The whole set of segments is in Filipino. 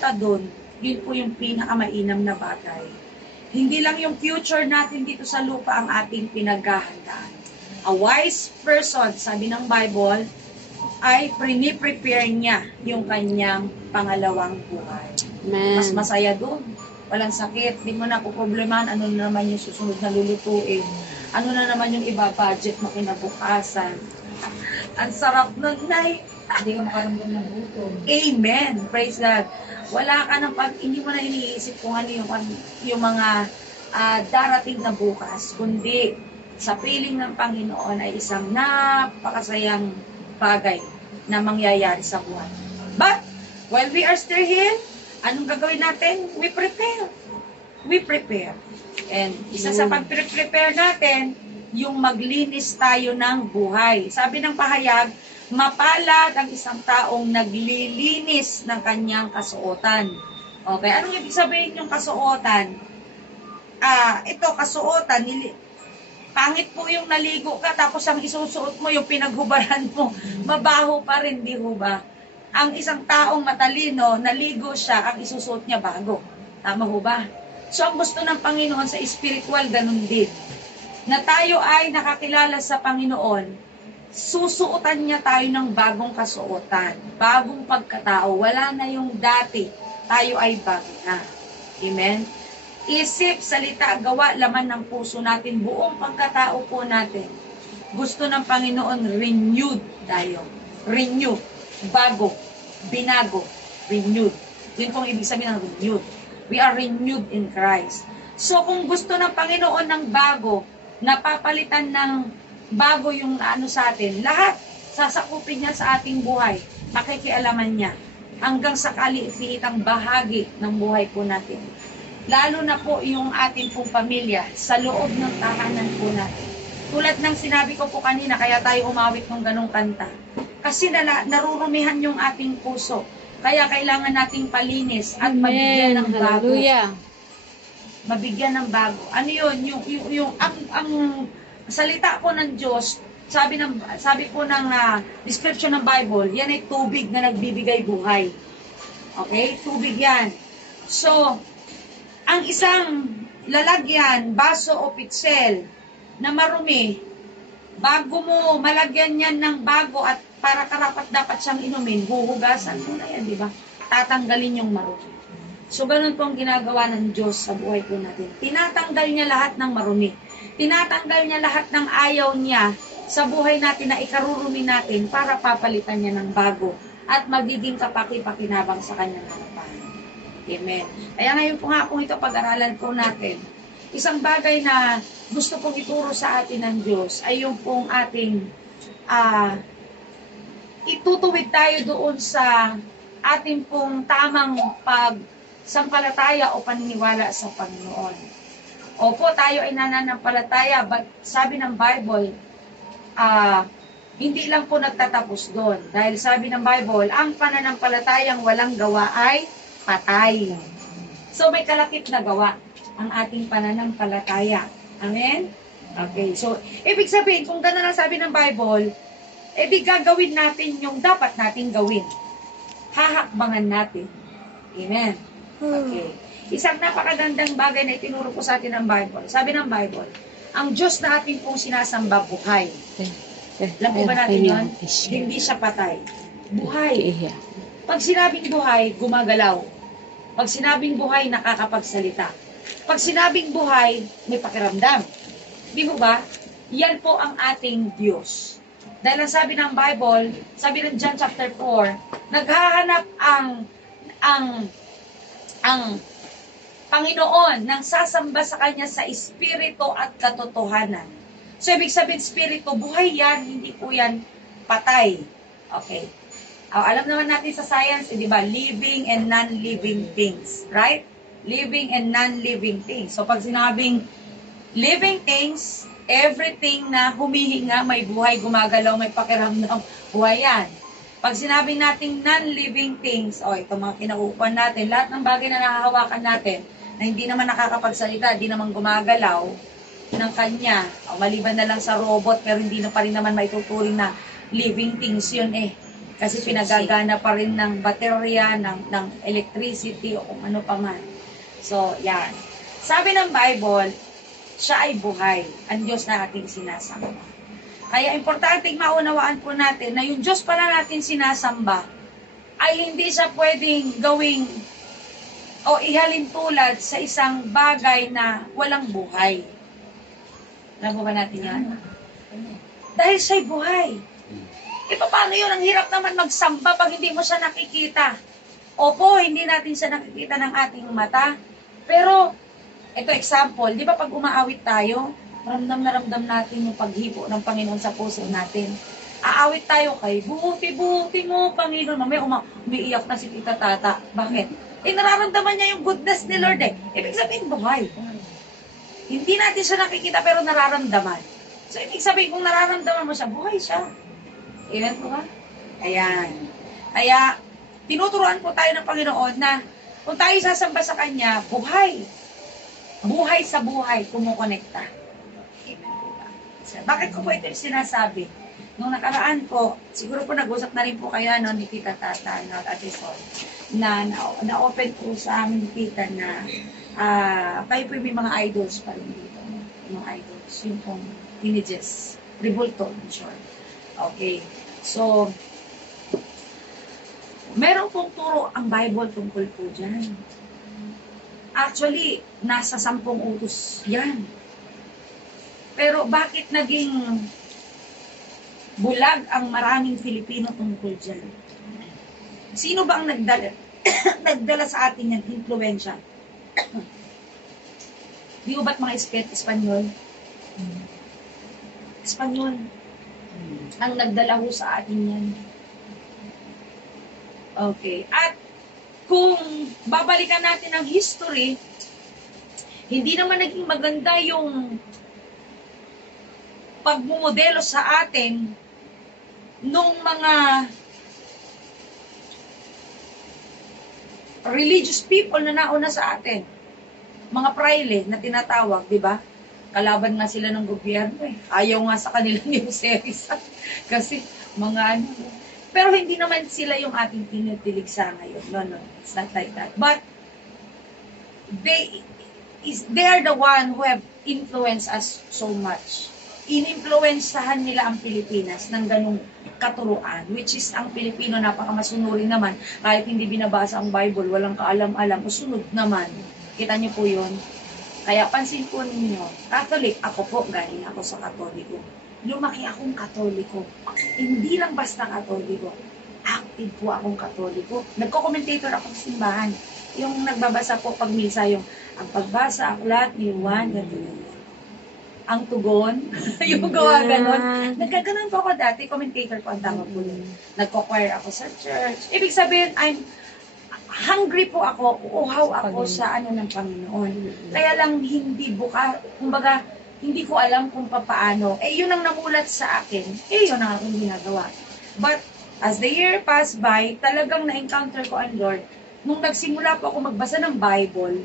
papunta doon, yun po yung pinakamainam na bagay. Hindi lang yung future natin dito sa lupa ang ating pinaghahandaan. A wise person, sabi ng Bible, ay prepare niya yung kanyang pangalawang buhay. Amen. Mas masaya doon. Walang sakit, di mo na problemahan ano na naman yung susunod na lulutuin. Ano na naman yung iba-budget mo kinabukasan. Ang sarap nun, Nay. Hindi ka makaramdam ng gutom. Amen. Praise God. Wala ka ng hindi mo na iniisip kung ano yung mga darating na bukas, kundi sa piling ng Panginoon ay isang napakasayang bagay na mangyayari sa buhay. But, while we are still here, anong gagawin natin? We prepare. We prepare. And isa sa pag-prepare natin, yung maglinis tayo ng buhay. Sabi ng pahayag, mapalad ang isang taong naglilinis ng kanyang kasuotan. Okay, anong ibig sabihin yung kasuotan? Ito, kasuotan, pangit po yung naligo ka, tapos ang isusuot mo, yung pinaghubaran mo, mabaho pa rin, di ho ba? Ang isang taong matalino, naligo siya, ang isusuot niya bago. Tama ho ba? So, ang gusto ng Panginoon sa spiritual, ganun din. Na tayo ay nakakilala sa Panginoon, susuotan niya tayo ng bagong kasuotan, bagong pagkatao. Wala na yung dati, tayo ay bago na. Amen? Isip, salita, gawa, laman ng puso natin, buong pagkatao po natin. Gusto ng Panginoon, renewed tayo. Renew, bago, binago, renewed. Yun pong ibig sabihin ng renewed. We are renewed in Christ. So kung gusto ng Panginoon ng bago, napapalitan ng bago yung sa atin, lahat sasakupin niya sa ating buhay, makikialaman niya, hanggang sa kaliit-liitang bahagi ng buhay po natin. Lalo na po yung ating pong pamilya, sa loob ng tahanan po natin. Tulad ng sinabi ko po kanina, kaya tayo umawit ng ganong kanta. Kasi narurumihan yung ating puso. Kaya kailangan nating palinis at mabigyan ng bago. Hallelujah. Mabigyan ng bago. Ano yun? Ang salita po ng Diyos, sabi po ng description ng Bible, yan ay tubig na nagbibigay buhay. Okay? Tubig yan. So, ang isang lalagyan, baso o pitsel na marumi, bago mo malagyan yan ng bago at para karapat dapat siyang inumin, huhugasan mo na yan, di ba? Tatanggalin yung marumi. So, ganun po ang ginagawa ng Diyos sa buhay po natin. Tinatanggal niya lahat ng marumi. Tinatanggal niya lahat ng ayaw niya sa buhay natin na ikarurumi natin para papalitan niya ng bago at magiging kapaki-pakinabang sa kanyang harapan. Amen. Kaya ngayon po nga po ito, pag-aralan po natin. Isang bagay na gusto pong ituro sa atin ng Diyos ay yung pong ating itutuwid tayo doon sa ating pong tamang pagsampalataya o paniniwala sa Panginoon. Opo, tayo ay nananampalataya, but sabi ng Bible, hindi lang po nagtatapos doon. Dahil sabi ng Bible, ang pananampalatayang walang gawa ay patay. So may kalakip na gawa ang ating pananampalataya. Amen? Okay, so ibig sabihin, kung gano'n ang sabi ng Bible, di gagawin natin yung dapat nating gawin. Hahakbangan natin. Amen? Okay. Isang napakagandang bagay na itinuro po sa atin ng Bible. Sabi ng Bible, ang Diyos na ating pong sinasamba buhay. Alam po ba natin yun? Hindi siya patay. Buhay. Pag sinabing buhay, gumagalaw. Pag sinabing buhay, nakakapagsalita. Pag sinabing buhay, may pakiramdam. Di mo ba? Yan po ang ating Diyos. Dahil ang sabi ng Bible, sabi ng John chapter 4, naghahanap ang Panginoon ng sasamba sa Kanya sa espiritu at katotohanan. So, ibig sabihin, espiritu, buhay yan, hindi po yan patay. Okay. Alam naman natin sa science, di ba? Living and non-living things. Right? Living and non-living things. So, pag sinabing living things, everything na humihinga, may buhay, gumagalaw, may pakiramdam, buhay yan. Pag sinabing nating non-living things, ito mga kinauupuan natin, lahat ng bagay na nakahawakan natin, na hindi naman nakakapagsalita, hindi naman gumagalaw ng kanya, maliban na lang sa robot, pero hindi na pa rin naman maituturing na living things yun Kasi pinagagana pa rin ng baterya, ng electricity, o kung ano pa man. So, yan. Sabi ng Bible, siya ay buhay. Ang Diyos na ating sinasamba. Kaya importanteng maunawaan po natin na yung Diyos pala natin sinasamba ay hindi siya pwedeng gawing o ihalin tulad sa isang bagay na walang buhay. Alam mo ba natin yan? Dahil siya'y buhay. E paano yun? Ang hirap naman magsamba pag hindi mo siya nakikita. Opo, hindi natin siya nakikita ng ating mata. Pero, ito example, di ba pag umaawit tayo, ramdam na ramdam natin yung paghipo ng Panginoon sa puso natin. Aawit tayo kay, buti mo, Panginoon. Mamaya umiiyak na si Tita Tata. Bakit? Eh, nararamdaman niya yung goodness ni Lord eh. Ibig sabihin, buhay. Hindi natin siya nakikita pero nararamdaman. So, ibig sabihin, kung nararamdaman mo siya, buhay siya. Amen po ba? Ayan. Kaya, tinuturuan po tayo ng Panginoon na kung tayo sasamba sa Kanya, buhay. Buhay sa buhay, kumukonekta. Amen po ba? So, bakit ko po ito sinasabi? Nung nakaraan po, siguro po nag-usap na rin po kayo ni Tita Tata, at Ate Sol, na-open po sa amin ni Tita na kayo po may mga idols pa rin dito. Mga idols, yung pong images. Ribulto, in short. Okay. So, meron pong turo ang Bible tungkol po dyan. Actually, nasa 10 utos yan. Pero bakit naging bulag ang maraming Pilipino tungkol dyan? Sino ba ang nagdala, nagdala sa atin yan? Influensya. Di ba ba't mga Espanyol? Espanyol. Ang nagdala ho sa atin yan. Okay. At kung babalikan natin ang history, hindi naman naging maganda yung pagmumodelo sa atin nung mga religious people na nauna sa atin. Mga praile na tinatawag, di ba? Kalaban nga sila ng gobyerno eh. Ayaw nga sa kanila ni Jose Rizal. Kasi mga ano. Pero hindi naman sila yung ating tinitiligsa ngayon. No. It's not like that. But they are the one who have influenced us so much. Inimfluensahan nila ang Pilipinas ng ganung katuruan, which is ang Pilipino napakamasunuri naman. Kahit hindi binabasa ang Bible, walang kaalam-alam, usunod naman. Kita niyo po yun? Kaya pansin po ninyo, Catholic, ako po, galing ako sa Katoliko. Lumaki akong Katoliko. Hindi lang basta Katoliko. Active po akong Katoliko. Nagko-commentator ako sa simbahan. Yung nagbabasa po pag misa, yung ang pagbasa, aklat, ni Juan, gano'n. Ang tugon, yung gawa gano'n. Nagkaganon po ako dati, commentator po ang tawag po yun. Nagko-choir ako sa church. Ibig sabihin, hungry po ako, uhaw ako sa ano ng Panginoon. Kaya lang hindi kumbaga, hindi ko alam kung paano. Yun ang namulat sa akin. Yun ang aking ginagawa. But, as the year passed by, talagang na-encounter ko ang Lord. Nung nagsimula po ako magbasa ng Bible,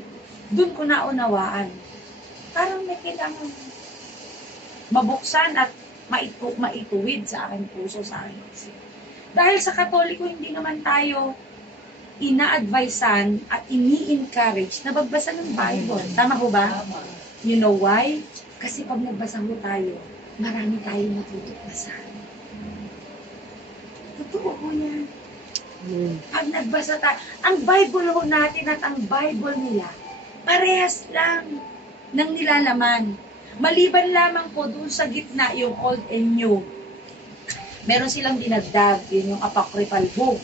dun ko naunawaan. Parang may kailangan mabuksan at maituwid sa aking puso, sa aking isip. Dahil sa Katoliko, hindi naman tayo ina-advisean at ini-encourage na magbasa ng Bible. Tama ho ba? You know why? Kasi pag nagbasa ho tayo, marami tayong matutuklasan. Totoo ho yan. Pag nagbasa tayo, ang Bible ho natin at ang Bible nila, parehas lang ng nilalaman. Maliban lamang po doon sa gitna yung Old and New. Meron silang dinagdag, yun yung apocryphal book.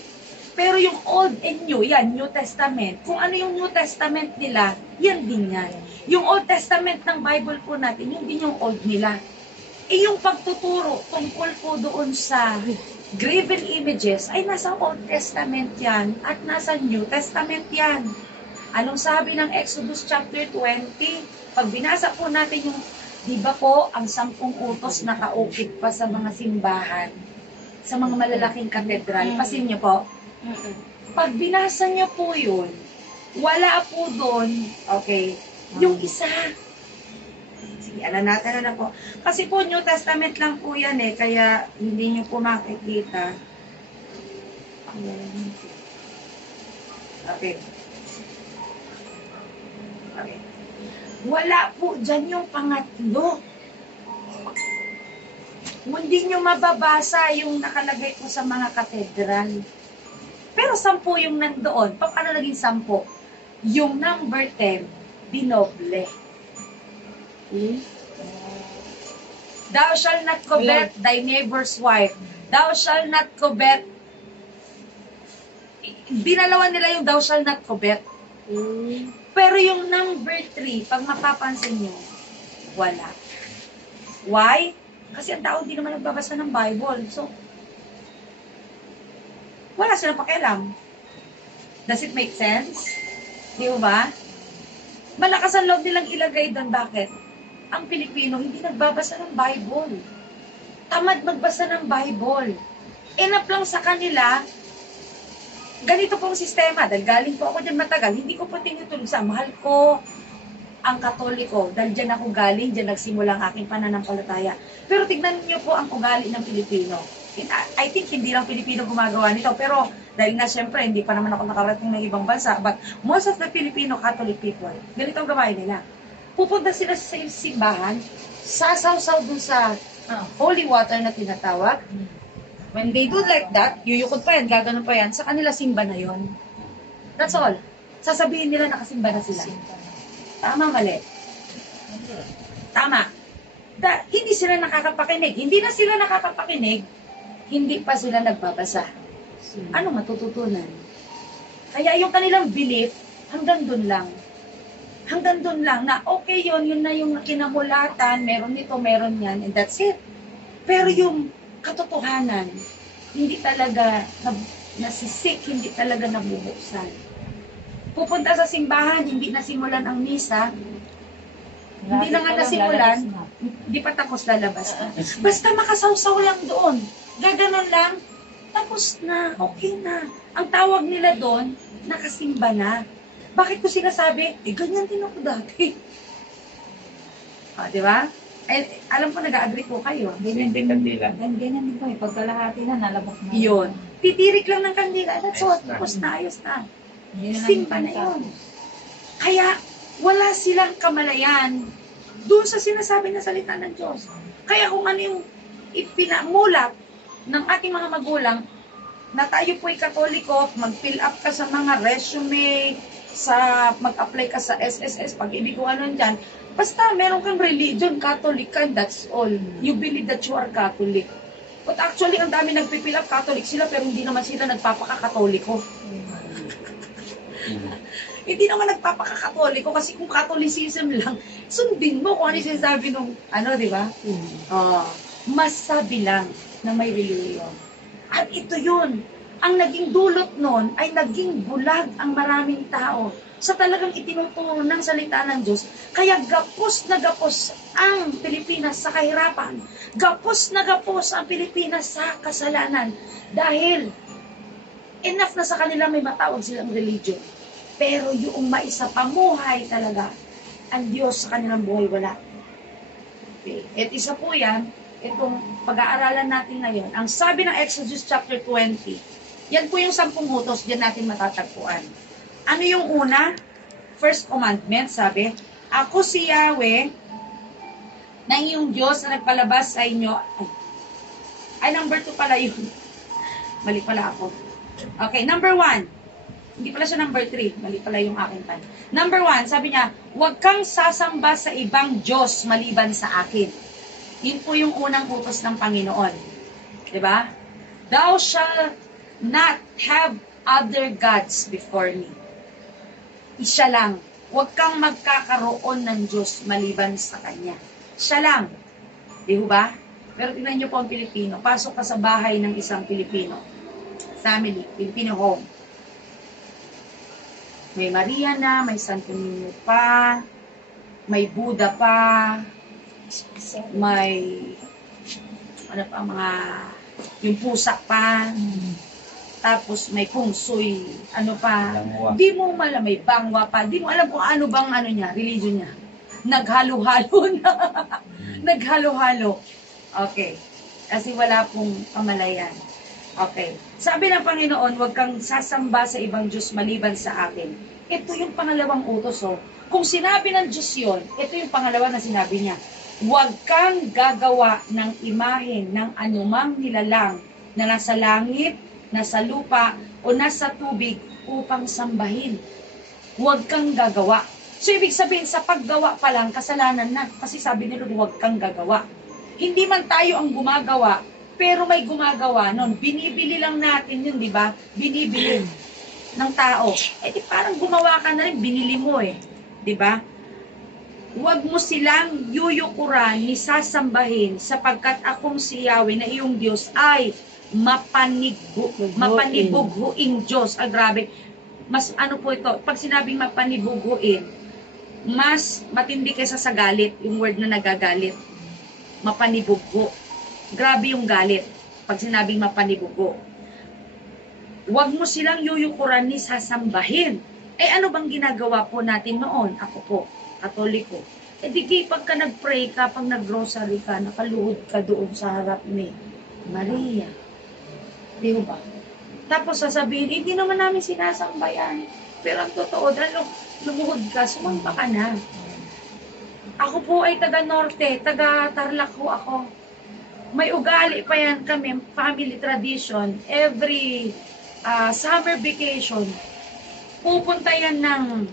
Pero yung Old and New, yan, New Testament. Kung ano yung New Testament nila, yan din yan. Yung Old Testament ng Bible po natin, yun din yung Old nila. Yung pagtuturo tungkol po doon sa graven images, ay nasa Old Testament yan at nasa New Testament yan. Anong sabi ng Exodus chapter 20? Pag binasa po natin yung, di ba po, ang 10 utos nakaukit pa sa mga simbahan, sa mga malalaking katedral. Pasin niyo po. Pag binasa niyo po yun, wala po doon, okay, yung isa. Sige, natin na po. Kasi po, New Testament lang po yan kaya hindi niyo po makikita. Okay. Okay. Wala po dyan yung pangatlo. Hindi nyo mababasa yung nakalagay ko sa mga katedral. Pero 10 yung nandoon. Paano naging 10? Yung number 10, binoble. Thou shall not covet thy neighbor's wife. Thou shall not covet. Dinalawan nila yung thou shall not covet. Pero yung number 3, pag mapapansin nyo, wala. Why? Kasi ang tao hindi naman nagbabasa ng Bible. So, wala silang pakialam. Does it make sense? Di ba? Malakas ang loob nilang ilagay doon. Bakit? Ang Pilipino hindi nagbabasa ng Bible. Tamad magbasa ng Bible. Enough lang sa kanila, ganito pong sistema. Dahil galing po ako dyan matagal, hindi ko po tinutulog sa mahal ko ang Katoliko. Dahil dyan ako galing, dyan nagsimula ang aking pananampalataya. Pero tignan niyo po ang ugali ng Pilipino. I think hindi lang Pilipino gumagawa nito. Pero dahil nga siyempre, hindi pa naman ako nakarating ng ibang bansa. But most of the Filipino Catholic people, ganito ang gawain nila. Pupunta sila sa simbahan, sasaw-saw dun sa holy water na tinatawag. When they do like that, yuyukod pa yan, gaganon pa yan, sa kanila simba na yon. That's all. Sasabihin nila nakasimba na sila. Tama, mali? Tama. Hindi sila nakakapakinig. Hindi na sila nakakapakinig, hindi pa sila nagbabasa. Ano matututunan? Kaya yung kanilang belief, hanggang dun lang. Hanggang dun lang na okay yun na yung kinamulatan, meron nito, meron yan, and that's it. Pero yung katotohanan, hindi talaga nasisik, hindi talaga nabubuksan. Pupunta sa simbahan, hindi nasimulan ang misa, hindi na nga nasimulan, hindi pa tapos lalabas na. Basta makasawsaw lang doon. Gaganon lang, tapos na, okay na. Ang tawag nila doon, nakasimba na. Bakit ko sinasabi? Ganyan din ako dati. Di ba? Alam ko, nag-agree ko kayo. Ganyan din po. Pagkalahati na, nalabas na. Yun. Titirik lang ng kandila. That's all. Tapos na, ayos na. Simba na yun. Kaya, wala silang kamalayan doon sa sinasabi na salita ng Diyos. Kaya kung ano yung ipinamulat ng ating mga magulang, na tayo po'y Katoliko, mag-fill up ka sa mga resume, mag-apply ka sa SSS, pag-ibig ko ano dyan, basta meron kang religion, Catholic ka, that's all. You believe that you are Catholic. But actually, ang dami nagpipill up, Catholic sila, pero hindi naman sila nagpapaka-Katoliko. Hindi naman nagpapaka-Katoliko, kasi kung Catholicism lang, sundin mo kung ano yung sinasabi nung, di ba? Masabi lang na may religion. At ito yun. Ang naging dulot nun ay naging bulag ang maraming tao sa talagang itinuturo ng salita ng Diyos. Kaya gapos na gapos ang Pilipinas sa kahirapan. Gapos na gapos ang Pilipinas sa kasalanan. Dahil enough na sa kanila may matawag silang religion. Pero yung maisapamuhay talaga ang Diyos sa kanilang buhay, wala. Okay. At isa po yan, itong pag-aaralan natin ngayon. Ang sabi ng Exodus chapter 20, yan po yung 10 utos, diyan natin matatagpuan. Ano yung una? First commandment, sabi, ako si Yahweh, na iyong Diyos na nagpalabas sa inyo. Ay, number 2 pala yun. Mali pala ako. Okay, number 1. Hindi pala siya number 3. Mali pala yung aking pan. Number 1, sabi niya, huwag kang sasamba sa ibang Diyos maliban sa akin. Yun po yung unang utos ng Panginoon. Diba? Thou shalt not have other gods before me. Siya lang. Huwag kang magkakaroon ng Diyos maliban sa Kanya. Siya lang. Di ba? Pero tingnan niyo po ang Pilipino. Pasok ka sa bahay ng isang Pilipino. Family. Filipino home. May Maria na, may Santo Niño pa, may Buddha pa, may yung pusa pa, tapos may kungsoy, di mo alam, may bangwa pa, di mo alam kung ano bang niya, religion niya. Naghalo-halo na. Naghalo-halo. Okay. Kasi wala pong kamalayan. Okay. Sabi ng Panginoon, huwag kang sasamba sa ibang Diyos maliban sa akin. Ito yung pangalawang utos, oh. Kung sinabi ng Diyos yun, ito yung pangalawa na sinabi niya. Huwag kang gagawa ng imahe ng anumang nilalang na nasa langit, nasa lupa, o nasa tubig upang sambahin. Huwag kang gagawa. So, ibig sabihin, sa paggawa pa lang, kasalanan na. Kasi sabi nila, huwag kang gagawa. Hindi man tayo ang gumagawa, pero may gumagawa nun. Binibili lang natin yun, di ba? Binibili ng tao. Eh, di parang gumawa ka na rin, binili mo eh. Di ba? Huwag mo silang yuyukuran ni sasambahin sapagkat akong si Yahweh na iyong Diyos ay mapanibughuing Diyos. Ah, grabe. Mas ano po ito, pag sinabing mapanibughuin, mas matindi kaysa sa galit, yung word na nagagalit. Mapanibugho. Grabe yung galit pag sinabing mapanibugho. Huwag mo silang yuyukuran ni sasambahin. Eh ano bang ginagawa po natin noon? Ako po, Katoliko. Eh di pagka nag-pray ka, pag nag-rosary ka, nakaluhod ka doon sa harap ni Maria. Di ba? Tapos sasabihin, hindi naman namin sinasamba yan. Pero ang totoo, dahil lumuhod ka, sumamba ka na. Ako po ay taga-norte, taga-Tarlac ho ako. May ugali pa yan kami, family tradition. Every summer vacation, pupunta yan ng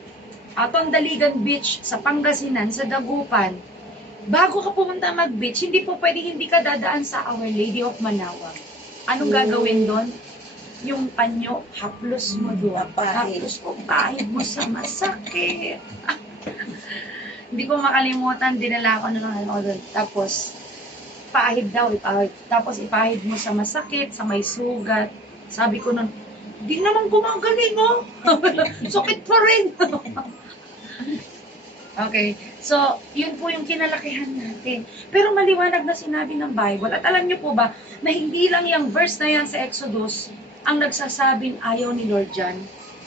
Tondaligan Beach sa Pangasinan, sa Dagupan. Bago ka pumunta mag-beach, hindi po pwedeng hindi ka dadaan sa Our Lady of Manawag. Anong gagawin doon? Yung panyo, haplos mo doon. Haplos mo, pahid mo sa masakit. Hindi ko makalimutan, dinala ko na lang ako doon. Tapos, pahid daw, ipahid. Tapos, ipahid mo sa masakit, sa may sugat. Sabi ko nun, di naman gumagaling, oh. Sakit pa rin. Okay. So, yun po yung kinalakihan natin. Pero maliwanag na sinabi ng Bible. At alam niyo po ba, na hindi lang yung verse na yan sa Exodus ang nagsasabing ayaw ni Lord dyan.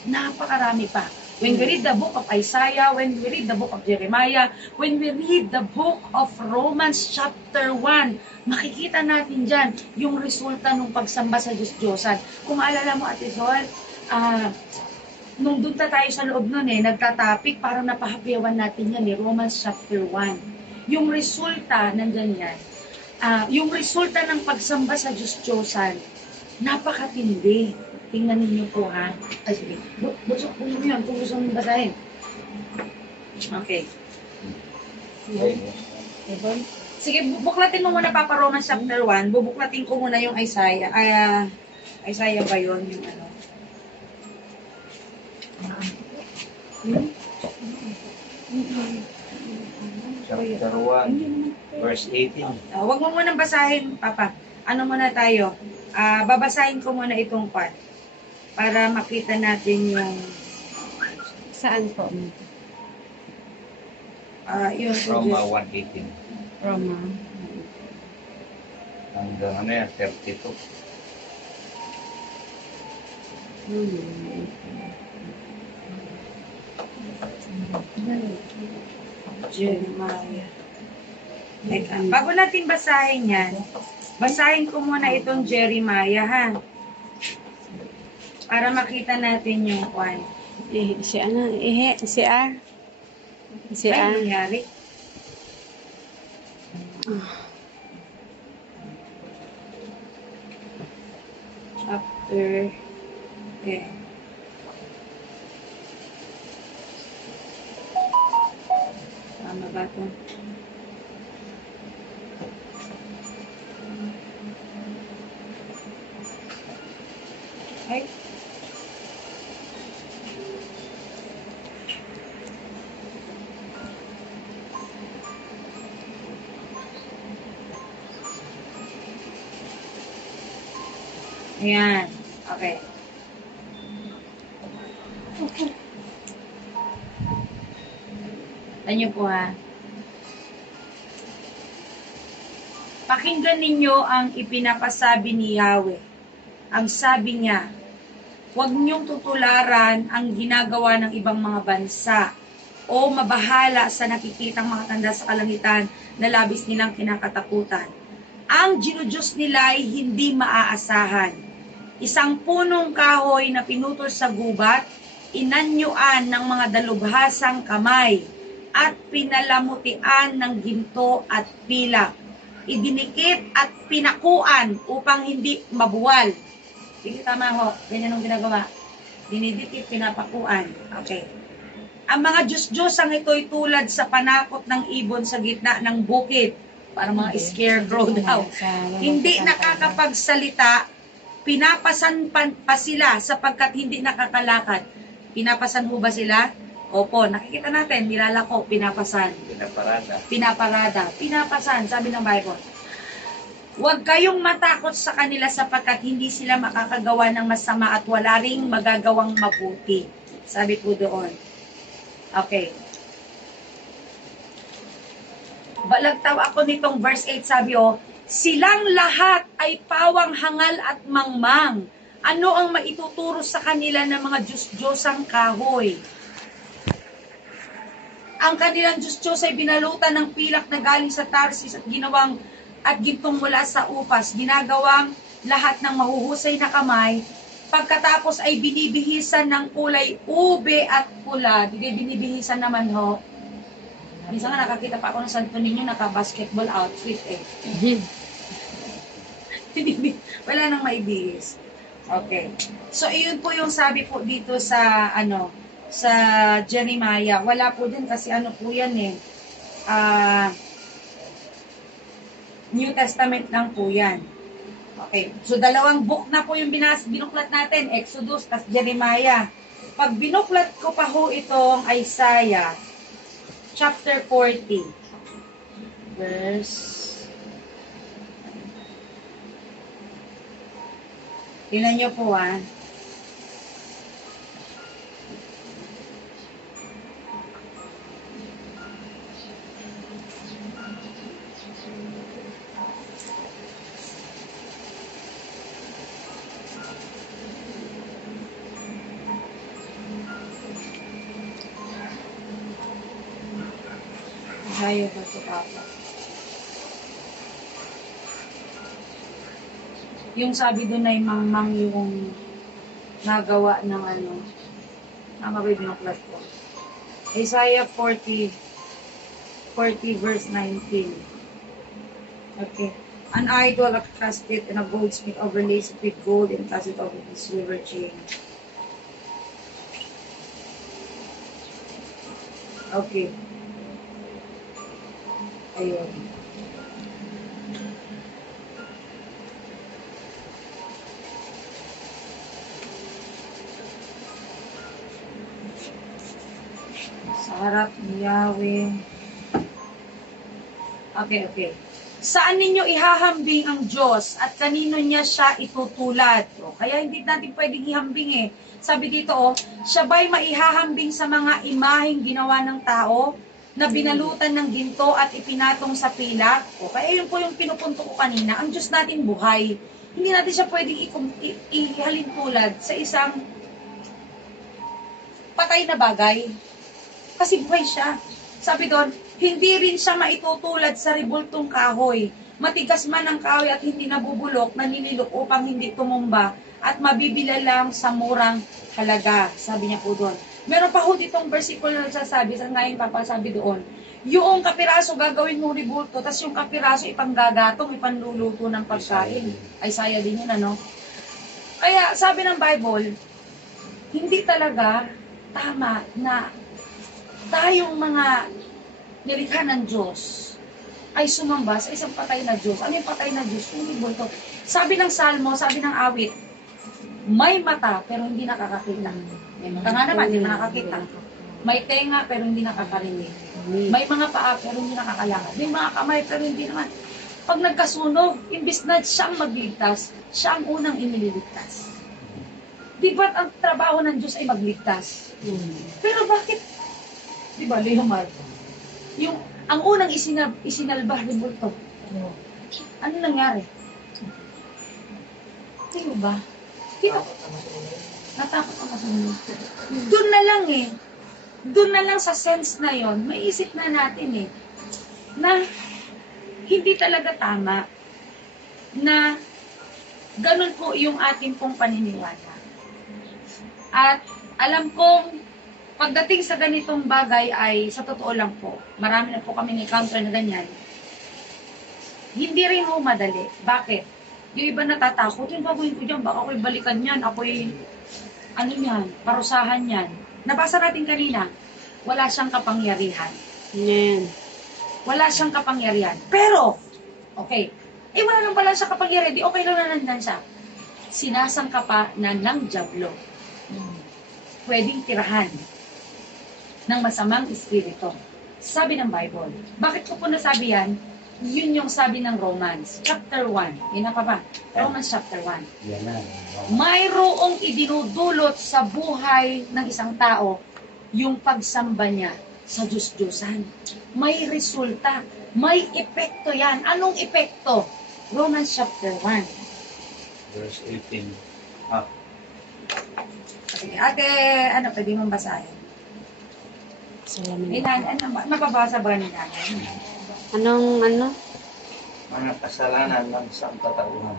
Napakarami pa. When we read the book of Isaiah, when we read the book of Jeremiah, when we read the book of Romans chapter 1, makikita natin dyan yung resulta ng pagsamba sa Diyos-Diyosan. Kung maalala mo, Ate Sol, nung doon tayo sa loob nun nagtatapik, parang napahapyawan natin yan Romans chapter 1. Yung resulta, nandyan yan. Yung resulta ng pagsamba sa Diyos-Diyosan, napakatindi. Tingnan ninyo po, ha? Ay, sige. Busok po nyo yan kung gusto mong basahin. Okay. Sige, buklatin mo muna, Papa, Romans chapter 1. Bubuklatin ko muna yung Isaiah. Isaiah ba yun? Yung ano? Chapter 1, verse 18. Huwag mo munang basahin, Papa. Ano muna tayo? Babasahin ko muna itong part para makita natin yung Saan po? yung Roma 1:18. Roma. Hanggang ano yan, 32. Jeremiah. Teka, bago natin basahin yan, basahin ko muna itong Jeremiah, ha? Para makita natin yung kwan. Si ano? Si R? Si Ay, R? nangyari. Chapter 10. Tama ba ito? Ay. Ayan. Okay. Tanyo po, ha. Pakinggan ninyo ang ipinapasabi ni Yahweh. Ang sabi niya, huwag niyong tutularan ang ginagawa ng ibang mga bansa o mabahala sa nakikitang mga tanda sa kalangitan na labis nilang kinakatakutan. Ang Diyos nila ay hindi maaasahan. Isang punong kahoy na pinutol sa gubat, inanyuan ng mga dalubhasang kamay, at pinalamutian ng ginto at pilak. Idinikit at pinakuan upang hindi mabuwal. Sige, tama ho. Ganyan ang ginagawa. Dinidikit, pinapakuan. Okay. Ang mga Diyos-Diyosang ito'y tulad sa panakot ng ibon sa gitna ng bukid. Para mga scarecrow daw. Hindi nakakapagsalita, pinapasan pa sila sapagkat hindi nakakalakad. Pinapasan ho ba sila? Opo, nakikita natin, nilalako, pinapasan. Pinaparada. Pinapasan, sabi ng Bible. Huwag kayong matakot sa kanila sapagkat hindi sila makakagawa ng masama at wala ring magagawang mabuti. Sabi po doon. Okay. Balagtaw ako nitong verse 8, sabi silang lahat ay pawang hangal at mangmang. Ano ang maituturo sa kanila ng mga Diyos-Diyosang kahoy? Ang kanilang Diyos-Diyos ay binalutan ng pilak na galing sa Tarsis at ginawang at gintong mula sa upas. Ginagawang lahat ng mahuhusay na kamay. Pagkatapos ay binibihisan ng kulay ube at pula. Binibihisan naman ho. Minsan nga nakakita pa ako ng santo ninyo naka-basketball outfit eh. Wala nang maibihis. Okay. So, iyon po yung sabi po dito sa, sa Jeremiah. Wala po din kasi po yan eh. New Testament lang po yan. Okay. So, dalawang book na po yung binuklat natin. Exodus, tas Jeremiah. Pag binuklat ko pa ho itong Isaiah, chapter 40, verse... Tingnan nyo po Ayaw ba ito, Papa? Yung sabi doon ay mangmang yung nagawa ng tama ba yung binuklat ko? Isaiah 40 verse 19. Okay. An idol of casket and a goldsmith overlays it with gold and cast it over the silver chain. Okay. Ayun. Sa harap ni Yahweh. Okay. Saan ninyo ihahambing ang Diyos at kanino niya siya itutulad? Kaya hindi natin pwedeng ihambing eh. Sabi dito siya ba'y maihahambing sa mga imaheng ginawa ng tao na binalutan ng ginto at ipinatong sa pilak? Kaya yun po yung pinupunto ko kanina. Ang Diyos natin buhay. Hindi natin siya pwedeng ihalin tulad sa isang patay na bagay. Kasi buhay siya. Sabi doon, hindi rin siya maitutulad sa ribultong kahoy. Matigas man ang kahoy at hindi nabubulok, naninilok upang hindi tumumba at mabibila lang sa murang halaga. Sabi niya po doon. Meron pa ho ditong versikulo na nagsasabi, sa ngayon papasabi doon, yung kapiraso gagawin mong ribulto, tapos yung kapiraso ipanggagatong, ipanluluto ng pagkain. Isaiah din yun, Kaya sabi ng Bible, hindi talaga tama na tayong mga nilikha ng Diyos ay sumamba sa isang patay na Diyos. Ano yung patay na Diyos? Yung ribulto. Sabi ng Salmo, sabi ng awit, may mata pero hindi nakakakita. May mata nga naman, hindi nakakakita. May tenga pero hindi nakakarinig. May mga paa pero hindi nakakalakad. May mga kamay pero hindi naman. Pag nagkasunog, imbis na siyang magligtas, siya ang unang inililigtas. Di ba't ang trabaho ng Diyos ay magligtas? Pero bakit? Di ba, Leomar? Ang unang isinalba ng multo. Ano nangyari? Di ba? Natakot ako sa multo. Doon na lang doon na lang sa sense na yon, maiisip na natin na hindi talaga tama na Ganun po yung ating pong paniniwala. At alam kong pagdating sa ganitong bagay ay sa totoo lang po, marami na po kami encounter na ganyan. Hindi rin po madali. Bakit? Yung iba natatakot, yung gagawin ko dyan, baka ako'y balikan yan, ako'y ano yan, parusahan yan. Nabasa natin kanina, wala siyang kapangyarihan. Amen. Wala siyang kapangyarihan. Pero, okay, wala lang pala siya kapangyarihan, di okay lang na nandan siya. Sinasangka pa na ng dyablo. Pwedeng tirahan ng masamang espiritu. Sabi ng Bible. Bakit ko po nasabi yan? Yun yung sabi ng Romans, chapter 1. Yun na pa ba? Romans chapter 1. Yan na. Mayroong idinudulot sa buhay ng isang tao yung pagsamba niya sa Diyos-Diyosan. May resulta. May epekto yan. Anong epekto? Romans chapter 1. Verse 18. Sige, ate, pwede mong basahin? Salamin. Mapabasa ba ni nanay? Anong ano? Mga kasalanan ng isang katauhan.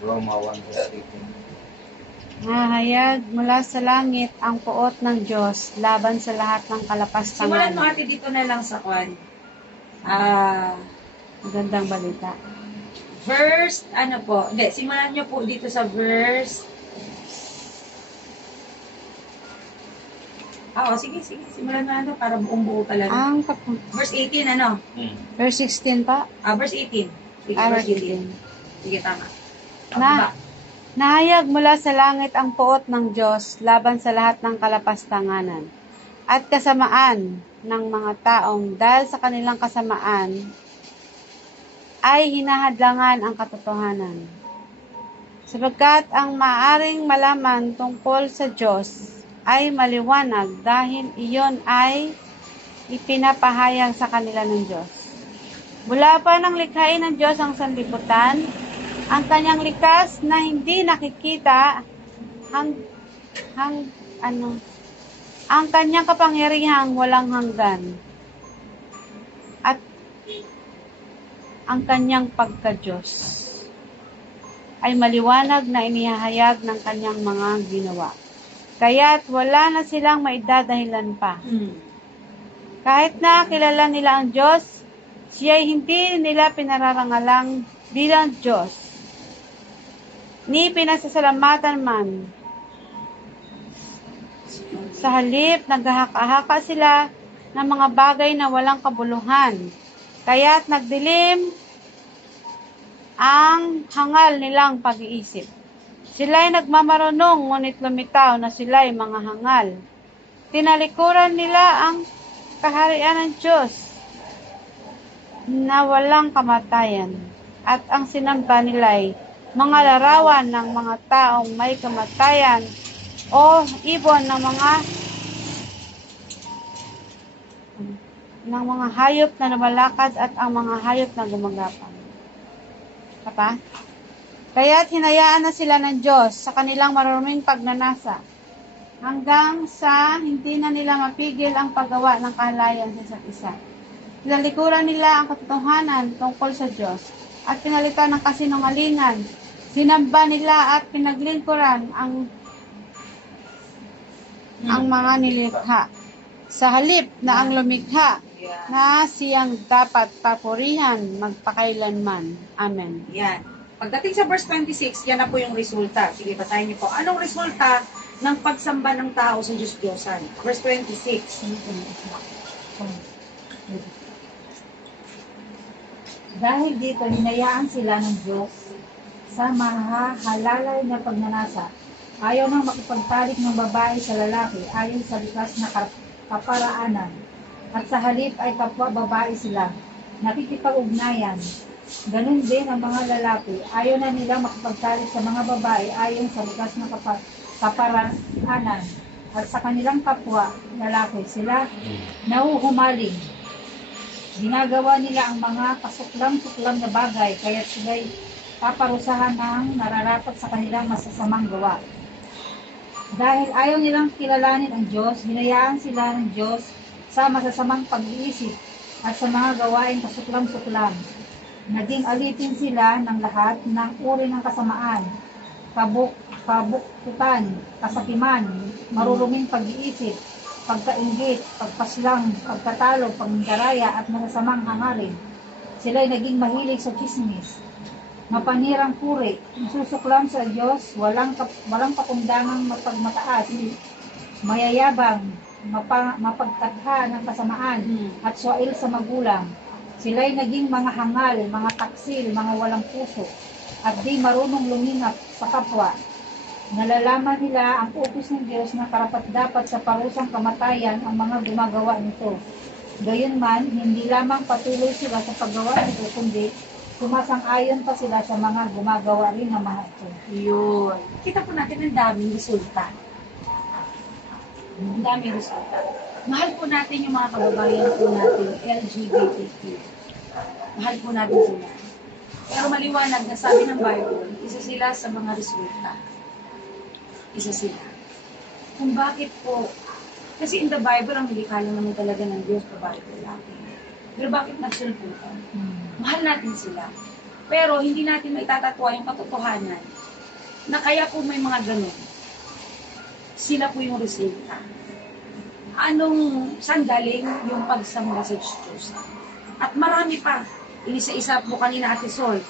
Roma 1 verse 18. Hahayag mula sa langit ang puot ng Diyos laban sa lahat ng Simulan mo kalapastangan. ate dito na lang sa kwan. Magandang balita. Verse, simulan nyo po dito sa verse. Sige, simulan mo para buong buo talaga. Ang Verse 18, verse 16 pa? Verse 18. Sige, Verse verse 18. Sige, tama. Nahayag mula sa langit ang puot ng Diyos laban sa lahat ng kalapastanganan at kasamaan ng mga taong dahil sa kanilang kasamaan ay hinahadlangan ang katotohanan. Sapagkat ang maaring malaman tungkol sa Diyos ay maliwanag dahil iyon ay ipinapahayag sa kanila ng Diyos. Mula pa nang likhain ng Diyos ang sanlibutan, ang kanyang likas na hindi nakikita ang kanyang kapangyarihang walang hanggan at ang kanyang pagka-Diyos ay maliwanag na inihahayag ng kanyang mga ginawa. Kaya't wala na silang maidadahilan pa. Kahit na kilala nila ang Diyos, siya'y hindi nila pinararangalang bilang Diyos, ni pinasasalamatan man. Sa halip, naghahaka-haka sila ng mga bagay na walang kabuluhan. Kaya't nagdilim ang hangal nilang pag-iisip. Sila'y nagmamarunong, ngunit lumitaw na sila'y mga hangal. Tinalikuran nila ang kaharian ng Diyos na walang kamatayan, at ang sinamba nila'y mga larawan ng mga taong may kamatayan o ibon ng mga hayop na lumalakad at ang mga hayop na gumagapang. Kapa? Kaya't hinayaan na sila ng Diyos sa kanilang maruming pagnanasa hanggang sa hindi na nila mapigil ang paggawa ng kahalayan sa isa't isa. Tinalikuran nila ang katotohanan tungkol sa Diyos at pinalitan ng kasinungalingan. Sinamba nila at pinaglingkuran ang mga nilikha. Sa halip na ang lumikha na siyang dapat papurihan magpakailanman. Amen. Yan. Pagdating sa verse 26, yan na po yung resulta. Sige, basahin niyo po. Anong resulta ng pagsamba ng tao sa Diyos-Diyosan? Verse 26. Dahil dito, hinayaan sila ng Diyos sa mahahalalay na pagnanasa. Ayaw nang makipagtalik ng babae sa lalaki ayon sa likas na kaparaanan. At sa halip ay kapwa babae sila. Nakikipag-ugnayan. Ganun din ang mga lalaki. Ayaw na nila makipagtalik sa mga babae ayon sa likas na kaparaanan. At sa kanilang kapwa, lalaki, sila nahuhumaling. Ginagawa nila ang mga kasuklam-suklam na bagay, kaya sila'y paparusahan ng nararapat sa kanilang masasamang gawa. Dahil ayaw nilang kilalanin ang Diyos, hinayaan sila ng Diyos sa masasamang pag-iisip at sa mga gawaing kasuklam-suklam. Naging alipin sila ng lahat ng uri ng kasamaan, kabuktutan, kasakiman, maruruming pag-iisip, pagkainggit, pagpaslang, pagtatalo, pangdaraya at masasamang hangarin. Sila'y naging mahilig sa chismis, mapanirang puri, susuklam sa Diyos, walang pakundangang mapagmataas, mayayabang, mapagkatha ng kasamaan, at suwail sa magulang. Sila'y naging mga hangal, mga taksil, mga walang puso, at di marunong lumingap sa kapwa. Nalalaman nila ang utos ng Diyos na karapat-dapat sa parusang kamatayan ang mga gumagawa nito. Gayunman, hindi lamang patuloy sila sa paggawa nito, kundi sumasang-ayon pa sila sa mga gumagawa rin ng mga ito. Yun. Kita po natin ang daming resulta. Ang daming resulta. Mahal po natin yung mga kababayan po natin, LGBTQ. Mahal po natin sila. Pero maliwanag na sabi ng Bible, isa sila sa mga resulta. Isa sila. Kung bakit po, kasi in the Bible, ang nilikha lang naman talaga ng Diyos, babae po natin. Pero bakit nagsulputan? Mahal natin sila. Pero hindi natin maitatatawa yung katotohanan na kaya po may mga ganun. Sila po yung resulta. Saan galing yung pagsamba sa Diyos? At marami pa. Inisa-isa po kanina Ate Sol.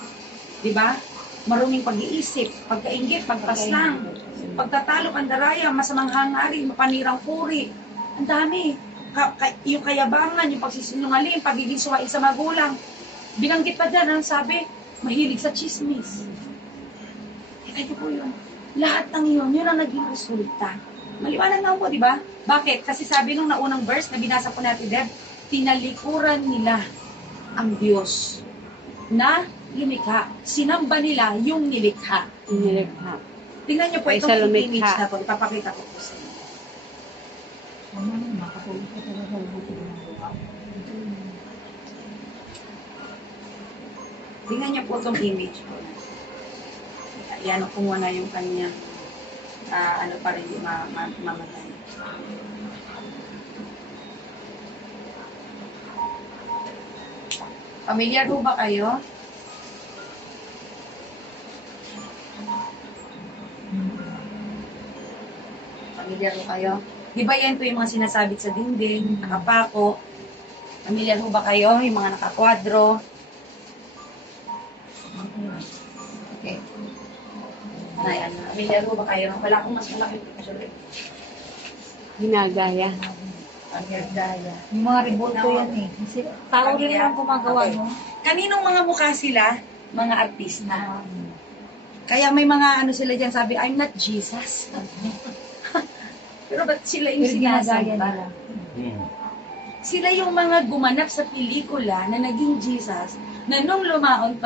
Diba? Maruming pag-iisip, pagkainggit, pagpaslang, pagtatalo, pandaraya, masamang hangarin, mapanirang puri. Ang dami. Yung kayabangan, yung pagsisinungaling, pagiging suwain sa magulang. Binanggit pa dyan, ang sabi, mahilig sa chismis. Ito po yun. Lahat ng yun ang naging resulta. Maliwanag na po, di ba? Bakit? Kasi sabi nung naunang verse na binasa po natin, Deb, tinalikuran nila ang Diyos na lumikha. Sinamba nila yung nilikha. Nilikha. Tingnan niyo po Ay, itong sa lumikha. image na to. Ipapakita ko po sa inyo. Makatulog ka talaga sa buti ng buka. Tingnan niyo po itong image po. Yan, kumuha na yung kanya. Pa rin yung mamatay. Pamilyar po ba kayo? Pamilyar po kayo? Di ba yan po yung mga sinasabit sa dingding, nakapako? Pamilyar po ba kayo? Yung mga nakakwadro? Okay. Ayan, pamilyar po ba kayo? Wala akong mas malaki picture. Ginagaya. Pamilyar. Yung mga ribulto yan eh. Tao rin lang gumagawa, Okay. no? Kaninong mga mukha sila? Mga artista. Kaya may mga sila dyan sabi, I'm not Jesus. Pero ba't sila yung Pero ginagaya sinasamba? nila. Sila yung mga gumanap sa pelikula na naging Jesus, na nung lumaon,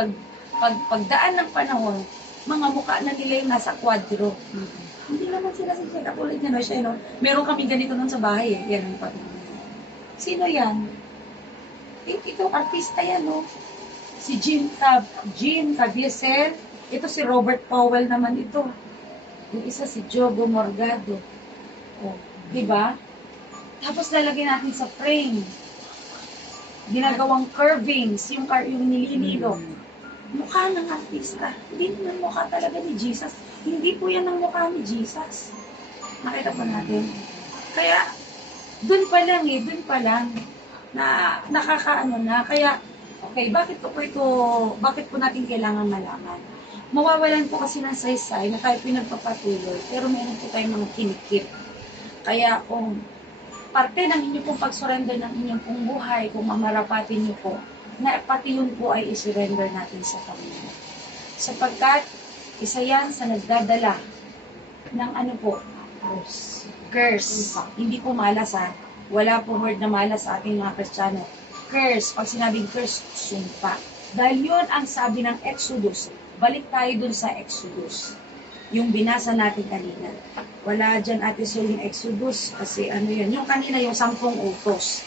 pagdaan ng panahon, mga mukha na nila yung nasa kwadro. Hindi naman sila siya katulad niya, no? Siya, no? Meron kami ganito nun sa bahay, eh. Yan ang patunay. Sino yan? Ito, artista yan, no? Si Jim Caviezel. Ito si Robert Powell naman ito. Yung isa si Jogo Morgado. Oh, di ba? Tapos lalagyan natin sa frame. Ginagawang curvings, yung nilililo. Mukha ng artista. Hindi naman mukha talaga ni Jesus. Hindi po yan ang mukha ni Jesus. Nakita po natin. Kaya, dun pa lang, na nakakaano na. Kaya, okay, bakit po natin kailangan malaman? Mawawalan po kasi ng saysay na tayo pinagpapatuloy, pero meron po tayong mga kinikip. Kaya kung parte ng inyong pong pag-surrender ng inyong pong buhay, kung mamarapatin niyo po, na pati yun po ay isurrender natin sa Panginoon. Sapagkat, isa yan sa nagdadala ng curse. Hindi po malas ha. Wala po word na malas sa ating mga Kristiyano. Curse. Pag sinabing curse, sumpa. Dahil yun ang sabi ng Exodus. Balik tayo dun sa Exodus. Yung binasa natin kanina. Wala dyan Ate Sol yung Exodus. Kasi yun. Yung kanina yung 10 utos.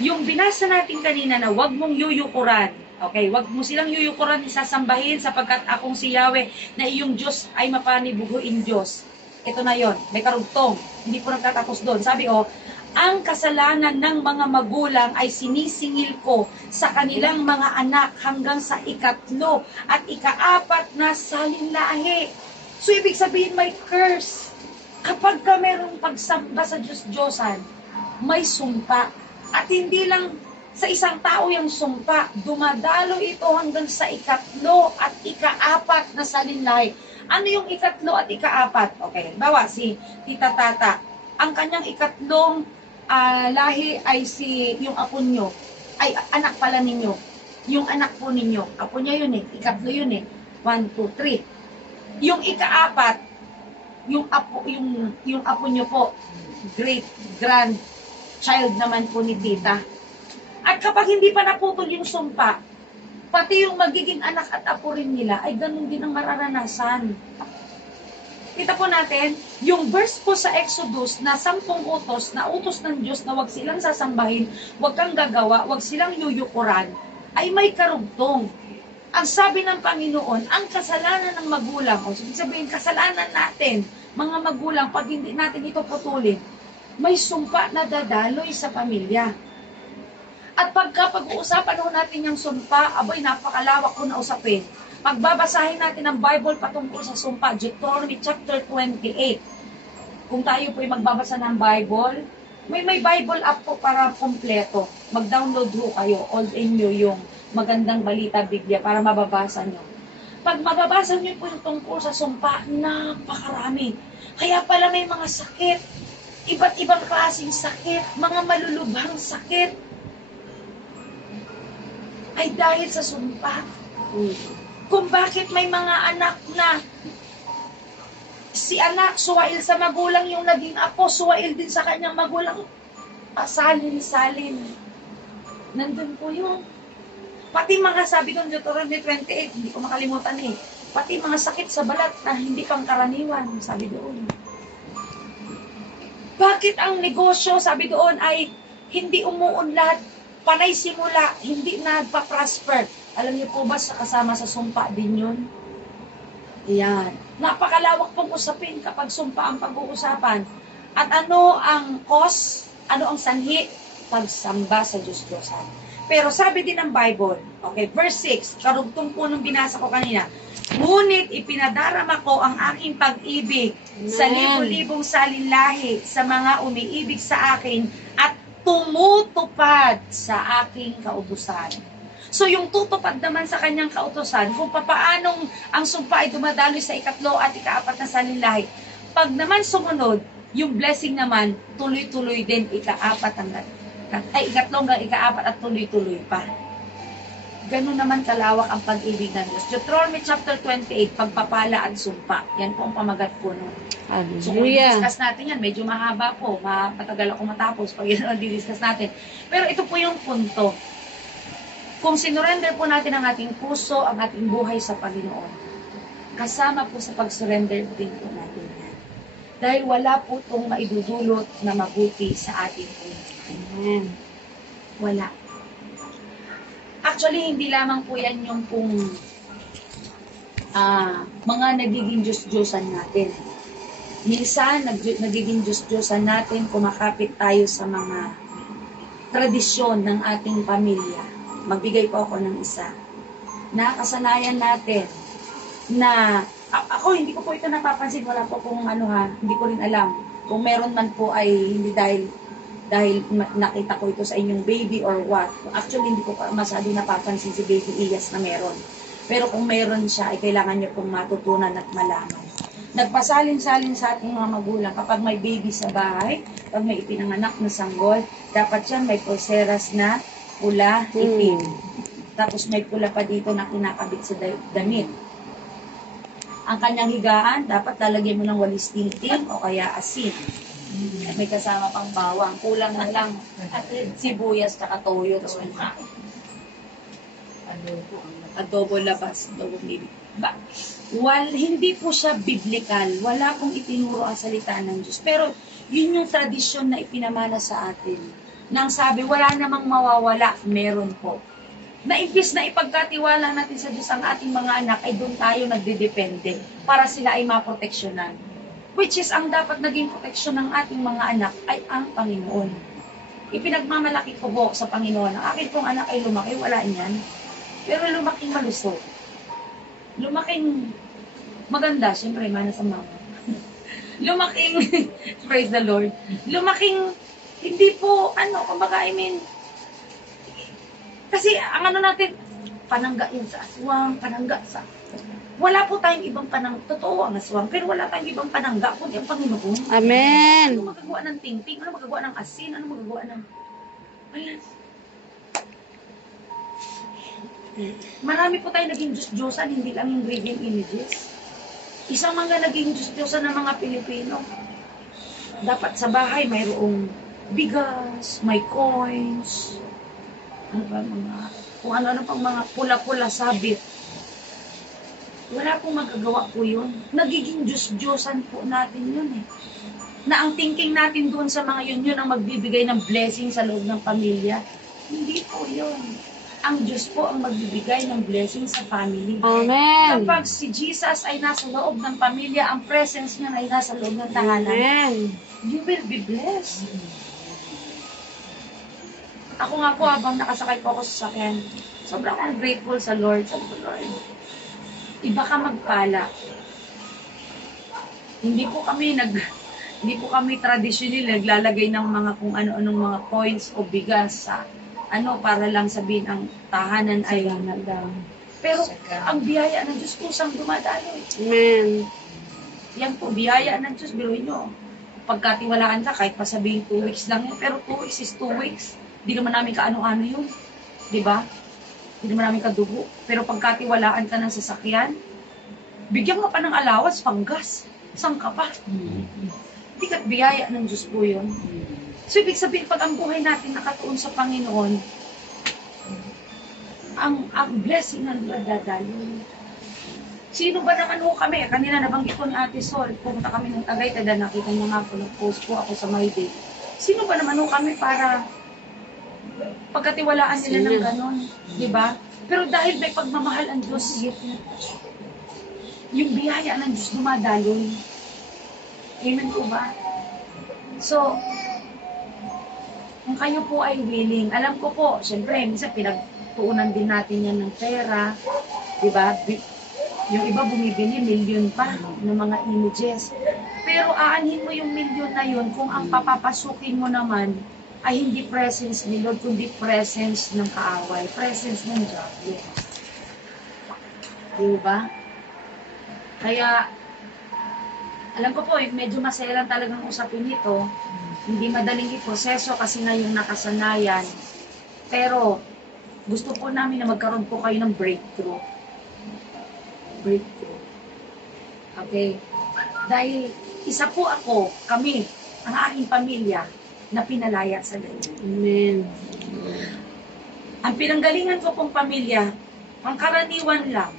Yung binasa natin kanina na wag mong yuyukuran. Okay, wag mo silang yuyukuran, isasambahin sapagkat akong si Yahweh na iyong Diyos ay mapanibuguin Diyos. ito na yon, may karugtong. Hindi po nagtatapos doon. Sabi ang kasalanan ng mga magulang ay sinisingil ko sa kanilang mga anak hanggang sa 3 at 4 na salinlahi. So, ibig sabihin may curse. Kapag ka merong pagsamba sa Diyos-Diyosan, may sumpa. At hindi lang sa isang tao yung sumpa, dumadalo ito hanggang sa 3 at 4 na salinlahi. Ano yung 3 at 4? Okay, bawa si Tita Tata. Ang kanyang 3 lahi ay yung apo nyo, ay anak pala ninyo. Yung anak po ninyo, apo niya yun 3 yun 1, 2, 3. Yung 4, yung apo nyo po, great grandchild naman po ni tita. At kapag hindi pa naputol yung sumpa, pati yung magiging anak at apo rin nila, ay ganun din ang mararanasan. Kita po natin, yung verse po sa Exodus na 10 utos, na utos ng Diyos na wag silang sasambahin, wag kang gagawa, wag silang yuyukuran, ay may karugtong. Ang sabi ng Panginoon, ang kasalanan ng magulang, o sabihin, kasalanan natin, mga magulang, pag hindi natin ito putulin, may sumpa na dadaloy sa pamilya. At pag-uusapan ho natin yung sumpa, aboy, napakalawak ko na usapin. Pagbabasahin natin ang Bible patungkol sa sumpa, Deuteronomy chapter 28. Kung tayo po ay magbabasa ng Bible, may Bible app po para kompleto. Mag-download ho kayo, old and new, yung magandang balita Biblia para mababasa nyo. Pag mababasa nyo po yung tungkol sa sumpa, napakarami. Kaya pala may mga sakit, iba't ibang klaseng sakit, mga malulubhang sakit, ay dahil sa sumpa. Kung bakit may mga anak na si anak, suwail sa magulang yung naging apo, suwail din sa kanyang magulang, salin-salin. Nandun po yun. Pati mga sabi ko, Deuteronomy 28, hindi ko makalimutan pati mga sakit sa balat na hindi pangkaraniwan, sabi doon. Bakit ang negosyo, sabi doon, ay hindi umuunlad, panay simula, hindi nagpa-prosper? Alam niyo po ba sa kasama sa sumpa din yun? Yan. Napakalawak pong usapin kapag sumpa ang pag-uusapan. At ano ang cause? Ano ang sanhi? Pagsamba sa Diyos-Diyosan. Pero sabi din ng Bible, okay, verse 6, karugtong po nung binasa ko kanina, ngunit ipinadarama ko ang aking pag-ibig sa libu-libong salinlahi sa mga umiibig sa akin at tumutupad sa aking kautusan. So yung tutupad naman sa kanyang kautusan, kung papaanong ang sumpa ay dumadaloy sa 3 at 4 na salinlahi, pag naman sumunod, yung blessing naman, tuloy-tuloy din 3 hanggang 4 at tuloy-tuloy pa. Ganun naman kalawak ang pag-ibig ng Diyos. Deuteronomy chapter 28, pagpapala at sumpa. Yan po ang pamagat po nun. So kung i-discuss natin yan, medyo mahaba po, matagal ako matapos pag yan ang di-discuss natin. Pero ito po yung punto. Kung sinurrender po natin ang ating puso, ang ating buhay sa Panginoon, kasama po sa pag-surrender din po natin yan. Dahil wala po itong maidudulot na mabuti sa ating buhay. Amen. Wala. Actually, hindi lamang po yan yung pong mga nagiging Diyos-Diyosan natin. Minsan, nagiging Diyos-Diyosan natin, kumakapit tayo sa mga tradisyon ng ating pamilya. Magbigay po ako ng isa. Nakasanayan natin na, ako hindi ko po ito napapansin, wala po kung hindi ko rin alam. Kung meron man po ay hindi dahil nakita ko ito sa inyong baby or what. Actually, hindi ko pa masyado napapansin si baby Iyas na meron. Pero kung meron siya, ay kailangan niyo pong matutunan at malaman. Nagpasalin-salin sa ating mga magulang kapag may baby sa bahay, pag may ipinanganak na sanggol, dapat yan may pulseras na pula, itim. Tapos may pula pa dito na kinakabit sa damit. Ang kanyang higaan, dapat lalagyan mo ng walis tingting o kaya asin. At may kasama pang bawang. Kulang na lang sibuyas tsaka toyo. Tapos may adobo labas, adobo libi. Hindi po siya biblical. Wala pong itinuro ang salita ng Diyos. Pero yun yung tradisyon na ipinamana sa atin. Nang sabi, wala namang mawawala, meron po. Na imbis na ipagkatiwala natin sa Diyos ang ating mga anak, ay doon tayo nagdedepende para sila ay maproteksyonan. Which is, ang dapat naging proteksyon ng ating mga anak ay ang Panginoon. Ipinagmamalaki ko po sa Panginoon. Ang akin pong anak ay lumaki, wala niyan. Pero lumaking malusog. Lumaking maganda, siyempre, mana sa mama. Lumaking, praise the Lord. Lumaking, hindi po, kumbaga, kasi ang natin, panangga yan sa aswang, panangga sa... Wala po tayong ibang totoo ang aswang, pero wala tayong ibang panangga, kundi ang Panginoon. Amen. Ano magagawa ng tingting? Ano magagawa ng asin? Ano magagawa ng... Wala. Marami po tayo naging Diyos-Diyosan, hindi lang yung graven images. Isang mga naging Diyos-Diyosan ng mga Pilipino. Dapat sa bahay mayroong bigas, may coins, ano ba, kung ano pang mga pula-pula sabit. Wala pong magagawa po yun. Nagiging Diyos-Diyosan po natin yun eh. Na ang thinking natin doon sa mga yun ang magbibigay ng blessing sa loob ng pamilya. Hindi po yun. Ang Diyos po ang magbibigay ng blessing sa family. Amen. Kapag si Jesus ay nasa loob ng pamilya, ang presence niya ay nasa loob ng tahanan, Amen. you will be blessed. Ako nga po, habang nakasakay po ako sa sakyan, sobrang akong grateful sa Lord. Sabi ko, Lord, iba ka magpala. Hindi po kami traditional naglalagay ng mga kung ano-anong mga coins o bigas sa para lang sabihin ang tahanan ay pero ang biyaya ng Diyos kusang dumadaloy. Amen. Yan po, biyaya ng Diyos, biruin nyo. Pagkatiwalaan ka, kahit pa sabihin 2 weeks lang yun, pero 2 weeks is 2 weeks. Hindi naman namin kaano-ano yun. Diba? Hindi naman namin kadugo. Pero pagkatiwalaan ka ng sasakyan, bigyan mo pa ng allowance, panggas. Saan ka pa? Hindi ka't biyaya ng Diyos po yun. So, ibig sabihin, pag ang buhay natin nakatuon sa Panginoon, ang blessing ng Lord dadaloy. Sino ba naman ho kami? Kanina nabanggit ko ni Ate Sol, pumunta kami ng Tagaytay, dahil nakita niyo nga po, nag-post po ako sa My Day. Sino ba naman ho kami para pagkatiwalaan nila ng ganon? Diba? Pero dahil may pagmamahal ang Diyos, yung biyaya ng Diyos dumadaloy. Amen po ba? So, kung kayo po ay willing, alam ko po, syempre, minsan pinagtuunan din natin yan ng pera, diba? Yung iba bumibili, million pa ng mga images. Pero aanhin mo yung million na yun kung ang papapasukin mo naman ay hindi presence ni Lord, kundi presence ng kaaway, presence ng diablo. Diba? Kaya, alam ko po, medyo maselan talagang usapin ito. Hindi madaling iproseso kasi nga yung nakasanayan. Pero, gusto po namin na magkaroon po kayo ng breakthrough. Breakthrough. Okay? Dahil isa po ako, kami, ang aking pamilya, na pinalaya sa Diyos. Amen. Ang pinanggalingan ko pong pamilya, ang karaniwan lang,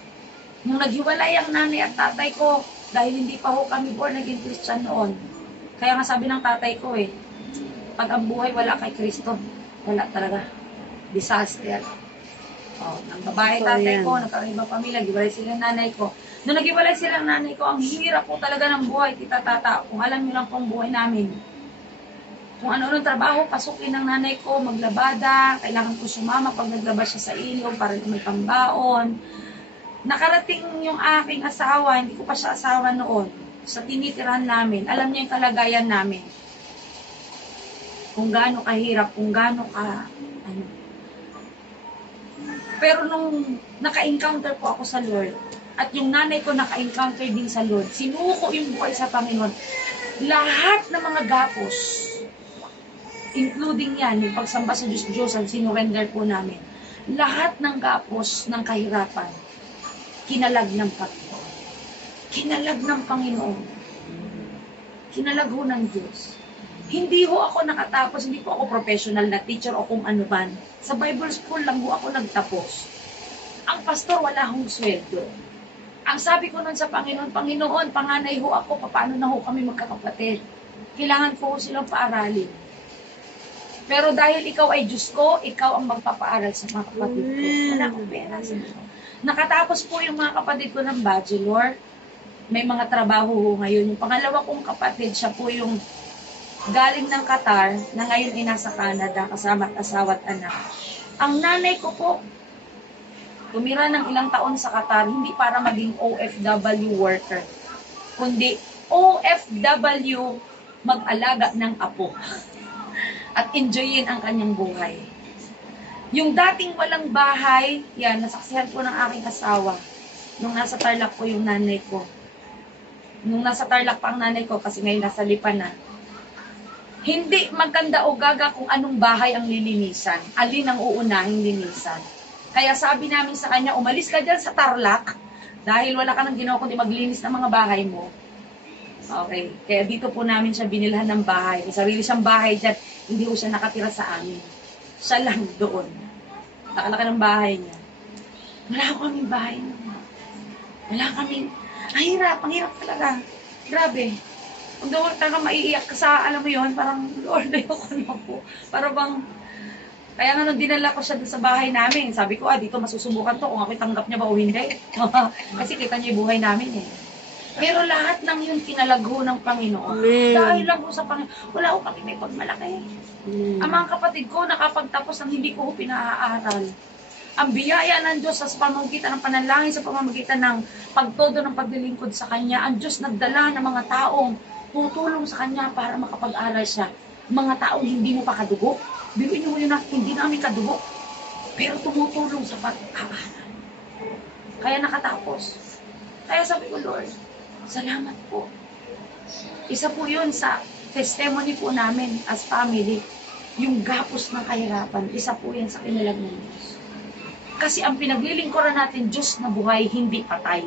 nung naghiwalay ang nanay at tatay ko, dahil hindi pa ho kami born again Christian noon. Kaya nga sabi ng tatay ko pag ang buhay wala kay Kristo, wala talaga. Disaster. Ang babae tatay ko, nagkakaibang pamilya, naghiwalay sila ng nanay ko. Nung naghiwalay sila ng nanay ko, ang hirap po talaga ng buhay, tita tata. Kung alam nyo lang po ang buhay namin. Kung ano-anong trabaho, pasukin ng nanay ko, maglabada, kailangan ko sumama pag naglaba siya sa ilog para may pambaon. Nakarating yung aking asawa, hindi ko pa siya asawa noon, sa tinitirahan namin, alam niya yung kalagayan namin. Kung gaano kahirap, kung gaano Pero nung naka-encounter po ako sa Lord, at yung nanay ko naka-encounter din sa Lord, sinuko yung buhay sa Panginoon, lahat ng mga gapos, including yan, yung pagsamba sa Diyos-Diyosan, sinurrender po namin. Lahat ng gapos ng kahirapan, kinalag ng Panginoon. Kinalag ng Panginoon. Kinalag ho ng Diyos. Hindi ho ako nakatapos, hindi po ako professional na teacher o kung ano man. Sa Bible school lang ho ako nagtapos. Ang pastor wala hong sweldo. Ang sabi ko nun sa Panginoon, Panginoon, panganay ho ako, paano na ho kami magkakapatid? Kailangan ko ho silang paaralin. Pero dahil ikaw ay Diyos ko, ikaw ang magpapaaral sa mga kapatid ko. Wala akong pera sa Diyos. Nakatapos po yung mga kapatid ko ng bachelor. may mga trabaho ho ngayon. Yung pangalawa kong kapatid, siya po yung galing ng Qatar, na ngayon ay nasa Canada, kasama at asawa at anak. Ang nanay ko po, tumira ng ilang taon sa Qatar, hindi para maging OFW worker, kundi OFW mag-alaga ng apo at enjoyin ang kanyang buhay. Yung dating walang bahay, yan, nasaksihan po ng aking asawa. Nung nasa Tarlac po yung nanay ko. Nung nasa Tarlac pa ang nanay ko, kasi ngayon nasa Lipa na. Hindi maganda o gaga kung anong bahay ang lilinisan. Alin ang uunahing linisan. Kaya sabi namin sa kanya, umalis ka dyan sa Tarlac, dahil wala ka nang ginawa kundi maglinis ng mga bahay mo. Okay. Kaya dito po namin siya binilhan ng bahay. May sarili siyang bahay dyan, hindi po siya nakatira sa amin. Siya lang doon. Nakalaki ng bahay niya. Wala ko kaming bahay naman. Wala kaming... ang hirap talaga. Grabe. Kung doon talaga maiiyak ka sa, alam mo yun, parang, Lord, ayoko na po. Para bang... Kaya nga nung dinala ko siya doon sa bahay namin, sabi ko, dito masusubukan to kung ako'y tanggap niya ba o hindi. Kasi kita niya yung buhay namin eh. Pero lahat ng yun kinalagho ng Panginoon. Amen. Dahil lang po sa Panginoon, wala ko kami may pagmalaki. Ang mga kapatid ko nakapagtapos ng hindi ko pinaaral. Ang biyaya ng Diyos sa pamamagitan ng panalangin, sa pamamagitan ng pagtodo ng paglilingkod sa Kanya, ang Diyos nagdala ng mga taong tutulong sa Kanya para makapag-aral siya. Mga taong hindi mo pa kadugo. Biruin mo yun na hindi namin kadugo. Pero tumutulong sa pag-aaral. Kaya nakatapos. Kaya sabi ko, Lord, salamat po. Isa po yun sa testimony po namin as family. Yung gapos ng kahirapan, isa po yan sa kinalag ng Diyos. Kasi ang pinaglilingkuran natin, Diyos na buhay, hindi patay.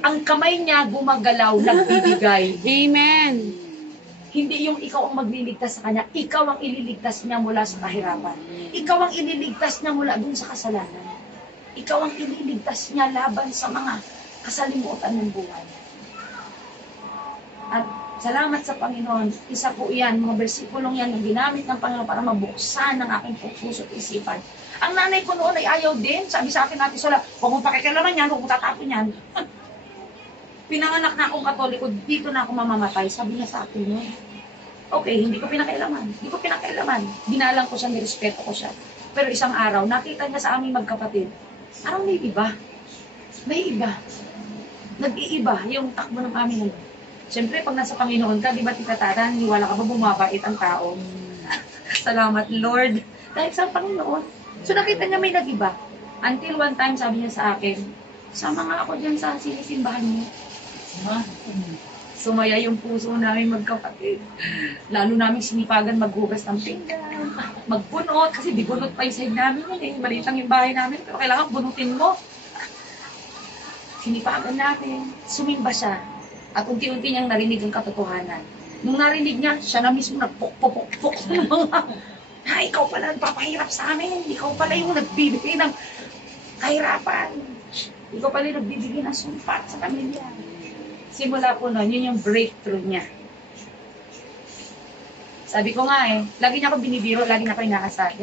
Ang kamay niya gumagalaw, nagbibigay. Amen. Hindi yung ikaw ang magliligtas sa Kanya, ikaw ang ililigtas niya mula sa kahirapan. Ikaw ang ililigtas niya mula dun sa kasalanan. Ikaw ang ililigtas niya laban sa mga kasalimutan ng buhay. At salamat sa Panginoon, isa po yan, mga bersikulong yan, yung ginamit ng Panginoon para mabuksan ang aking puso at isipan. Ang nanay ko noon ay ayaw din, sabi sa akin natin, huwag mong pakikialaman yan, huwag mong tatapon yan. Pinanganak na akong Katoliko, dito na ako mamamatay, sabi niya sa akin yun. Okay, hindi ko pinakailaman. Binalang ko siya, nirespeto ko siya. Pero isang araw, nakita niya sa aming magkapatid, parang may iba. Nag-iiba yung takbo ng aming ano. Siyempre, pag nasa Panginoon ka, di ba tita Tata, niwala ka ba bumabait ang tao? Salamat, Lord. Dahil sa Panginoon. So, nakita niya may nag-iba. Until one time, sabi niya sa akin, sama nga ako dyan sa sinisimbahan mo. Sumaya yung puso namin magkapatid. Lalo namin sinipagan maghugas ng pinggan, magbunot, kasi di bunot pa yung side namin yun eh. Malitang yung bahay namin, pero kailangan bunutin mo. Sinipagan natin, sumimba siya. At unti-unti niyang narinig ang katotohanan. Nung narinig niya, siya na mismo nagpok-pok-pok ng mga, ikaw pala nagpapahirap sa amin. Ikaw pala yung nagbibigay ng kahirapan. Ikaw pala yung nagbibigay ng sumpat sa pamilya. Simula po nun, yun yung breakthrough niya. Sabi ko nga lagi niya ako binibiro, lagi niya ako inaasal.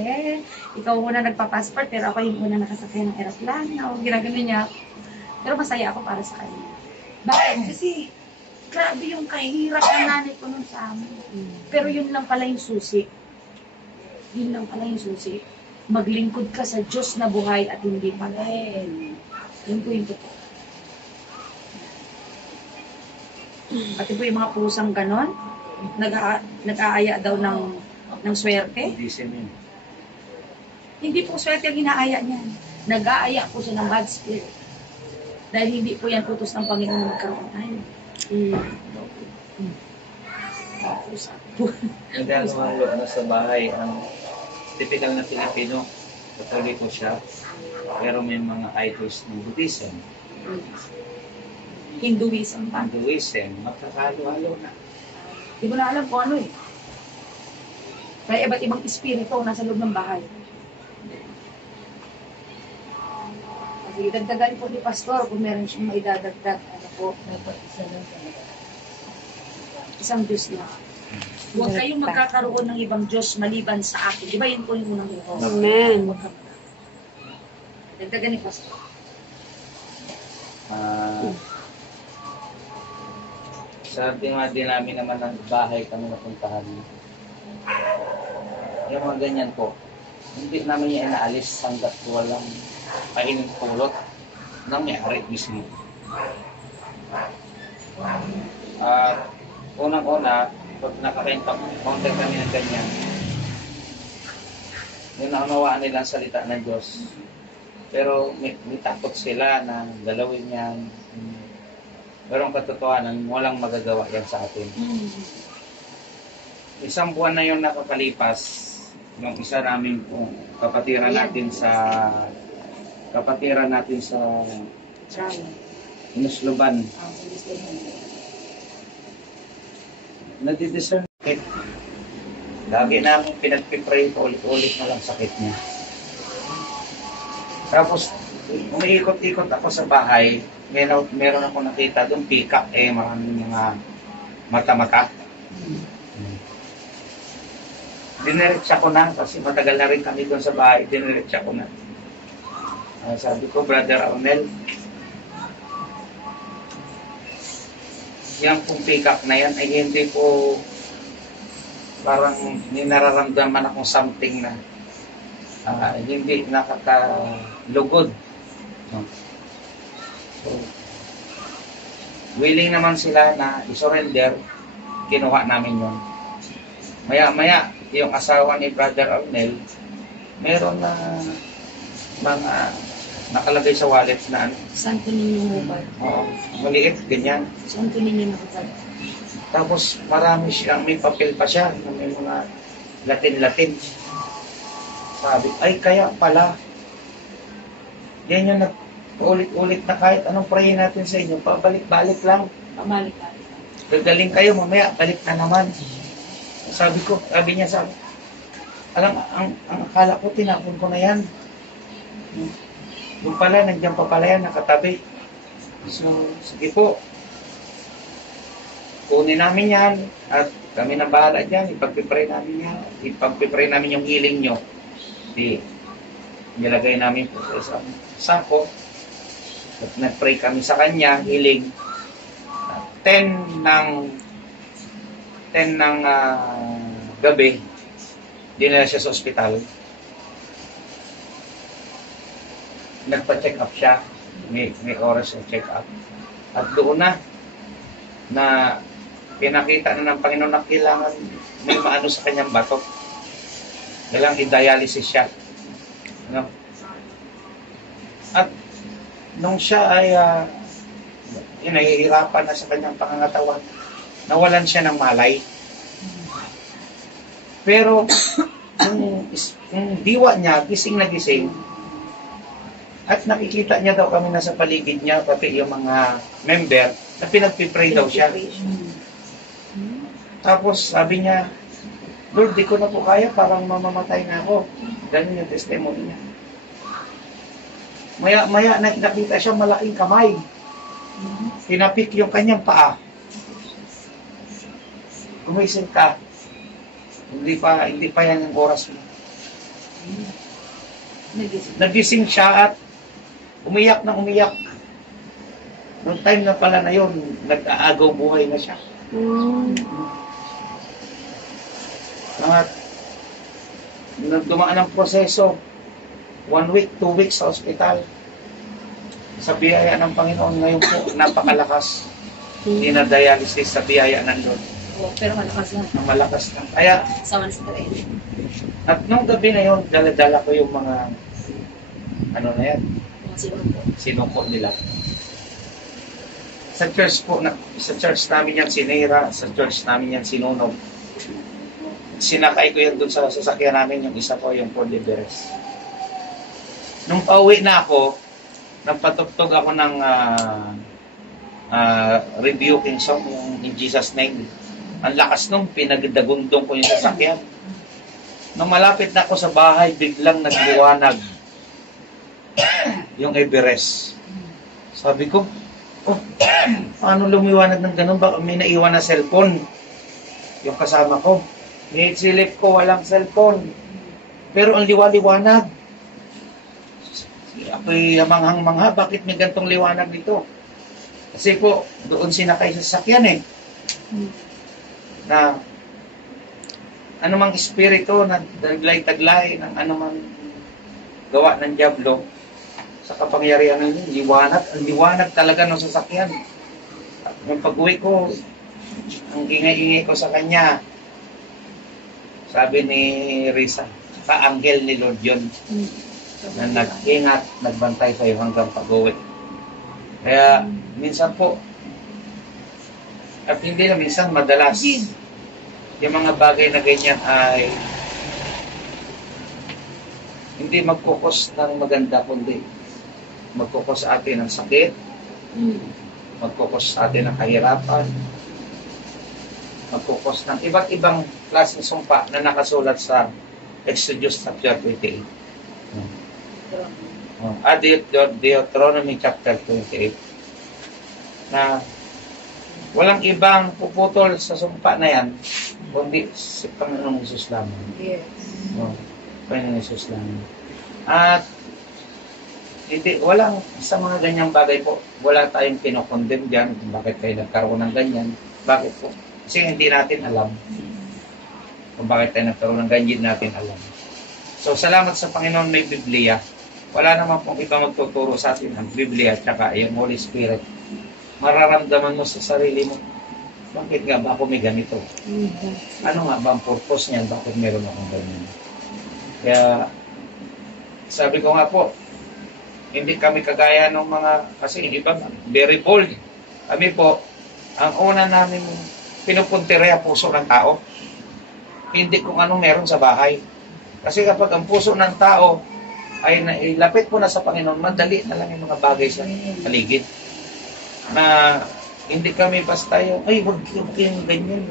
Ikaw muna nagpa-passport, pero ako yung muna nakasakay ng aeroplano. Ginagano niya. Pero masaya ako para sa kanya. Bakit? Kasi, grabe yung kahirap ng nanay ko nun sa amin. Pero yun lang pala yung susi. Maglingkod ka sa Diyos na buhay at hindi patay. Yun po yung totoo. At yun po yung mga pusang ganon, nag-aaya daw ng swerte. Hindi po swerte ang inaaya niyan. Nag-aaya po siya ng bad spirit. Dahil hindi po yan utos ng Panginoon magkaroon tayo. Nagdamalo na sa bahay ang typical na Pilipino. Katoliko siya. Pero may mga idols ng Buddhism. Hinduism pa. Magkakalo-halo na. Hindi ko na alam kung ano eh. Kaya iba't ibang espiritu nasa loob ng bahay. Sige, dagdagan po ni Pastor kung meron siyang maidadagdag. Ano po? Isang Diyos lang. Huwag kayong magkakaroon ng ibang Diyos maliban sa akin. Di ba yun po yung unang ito? Amen. Dagdagan ni Pastor. Sa dinami naman ng bahay kami napuntahan. Yung mga ganyan po, hindi namin yung inaalis hanggat walang pulot ng may-ari mismo. At unang-una, pag nakaka-encounter kami ng ganyan, yung naunawaan nila ang salita ng Diyos. Pero may takot sila na galawin yan. Pero ang katotohanan, walang magagawa yan sa atin. Isang buwan na yung nakakalipas, yung isa namin kapatiran natin sa Inusluban. Nadidiscern sakit. Lagi namin pinagpipray ulit-ulit na lang sakit niya. Tapos, umiikot-ikot ako sa bahay, meron ako nakita doon, peacock, maraming mga mata-mata. Diniretsa ko na, kasi matagal na rin kami doon sa bahay, diniretsa ko na. Sabi ko, Brother Arnel, yung pong peacock na yan, ay hindi po parang ninararamdaman akong something na hindi nakakalugod. No? So, willing naman sila na i-surrender, kinuha namin yun. Maya-maya, yung asawa ni Brother Arnel, meron na mga nakalagay sa wallet na ano. Santo Niño mobile. Oo, maliit, ganyan. Santo Niño nakasal. Tapos marami siyang, may papel pa siya, na may mga Latin-Latin. Sabi, ay kaya pala, yan yung ulit-ulit na kahit anong prayer natin sa inyo, pabalik-balik lang. Pamalik-balik. Gagaling kayo, mamaya, balik na naman. Sabi niya, alam, ang akala ko, tinapon ko na yan. Yung pala, nandiyan pa pala yan, nakatabi. So, sige po. Kunin namin yan, at kami na bahala dyan, ipagpipray namin yan. Ipagpipray namin yung healing nyo. Nilagay namin po sa sako. At nag-pray kami sa kanya, healing. 10 ng gabi, dinala siya sa ospital. Nagpa-check up siya. May oras na check up. At doon na pinakita na ng Panginoon na kailangan may maano sa kanyang bato. Kailangan i-dialysis siya. No? At nung siya ay nahihirapan na sa kanyang pangangatawan, nawalan siya ng malay. Pero yung diwa niya, gising na gising, at nakikita niya daw kami nasa paligid niya, pati yung mga member, na pinagpipray daw siya. Tapos sabi niya, Lord, di ko na po kaya, parang mamamatay na ako. Ganun yung testimony niya. Maya nakita siya malaking kamay. Tinapik yung kanyang paa. Gumising ka. Hindi pa yan yung oras mo. Nagising siya at umiyak na umiyak. Noong time na pala na yun, nag-aagaw buhay na siya. At dumaan ang proseso, 1 week, 2 weeks sa ospital. Sa biyaya ng Panginoon ngayon po, napakalakas. Dinadialysis sa biyaya ng Lord. Pero malakas lang. Malakas na. Kaya, Sama na sa train. at nung gabi na yun, dala-dala ko yung mga, ano na yan, sinuko nila. Sa church po, sa church namin yan sinira, sa church namin yan sinunog. Sinakay ko yun dun sa sasakyan namin, yung isa ko, yung Ford Everest. Nung pauwi na ako, nagpatugtog ako ng rebuking song, yung In Jesus' Name. Ang lakas nung pinagdagundong ko yung sasakyan. Nung malapit na ako sa bahay, biglang nagliwanag yung Everest. Sabi ko, paano lumiwanag ng ganun? Baka may naiwan na cellphone yung kasama ko. Nisilip ko, walang cellphone. Pero ang liwanag. Ako'y manghang-mangha, bakit may gantong liwanag dito? Kasi po, doon sinakay sa sasakyan Na anumang espiritu na taglay-taglay ng anumang gawa ng dyablo sa kapangyarihan ng ang liwanag talaga ng sasakyan. Nung pag-uwi ko, ang ingay-ingay ko sa kanya, sabi ni Risa, ka-anghel ni Lord yun, na nag-ingat, nagbantay sa'yo hanggang pag-uwi. Kaya, minsan po, at hindi na minsan, madalas, yung mga bagay na ganyan ay hindi magkukos ng maganda, kundi magkukos sa atin ng sakit, magkukos sa atin ng kahirapan, magkukos ng iba't ibang klaseng sumpa na nakasulat sa Exodus chapter 28. Deuteronomy chapter 28. Na walang ibang puputol sa sumpa na yan, kundi si Panginoong Hesus lamang. Yes. Panginoong Hesus lamang. At walang sa mga ganyang bagay po, wala tayong kinokondem dyan kung bakit kayo nagkaroon ng ganyan. Bakit po? Kasi hindi natin alam kung bakit tayo nagkaroon ng ganyan, natin alam. So, salamat sa Panginoon may Biblia. Wala naman pong iba magtuturo sa atin ang Biblia at saka yung Holy Spirit. Mararamdaman mo sa sarili mo, bakit nga ba ako may ganito? Ano nga ba ang purpose niyan? Bakit meron akong ganyan? Kaya, sabi ko nga po, hindi kami kagaya ng mga, kasi iba, very bold. Kami po, ang una namin pinupuntirya puso ng tao. Hindi kung anong meron sa bahay. Kasi kapag ang puso ng tao ay ilapit po na sa Panginoon, madali na lang yung mga bagay sa paligid. Na hindi kami basta yung, ay, huwag kayong ganyan.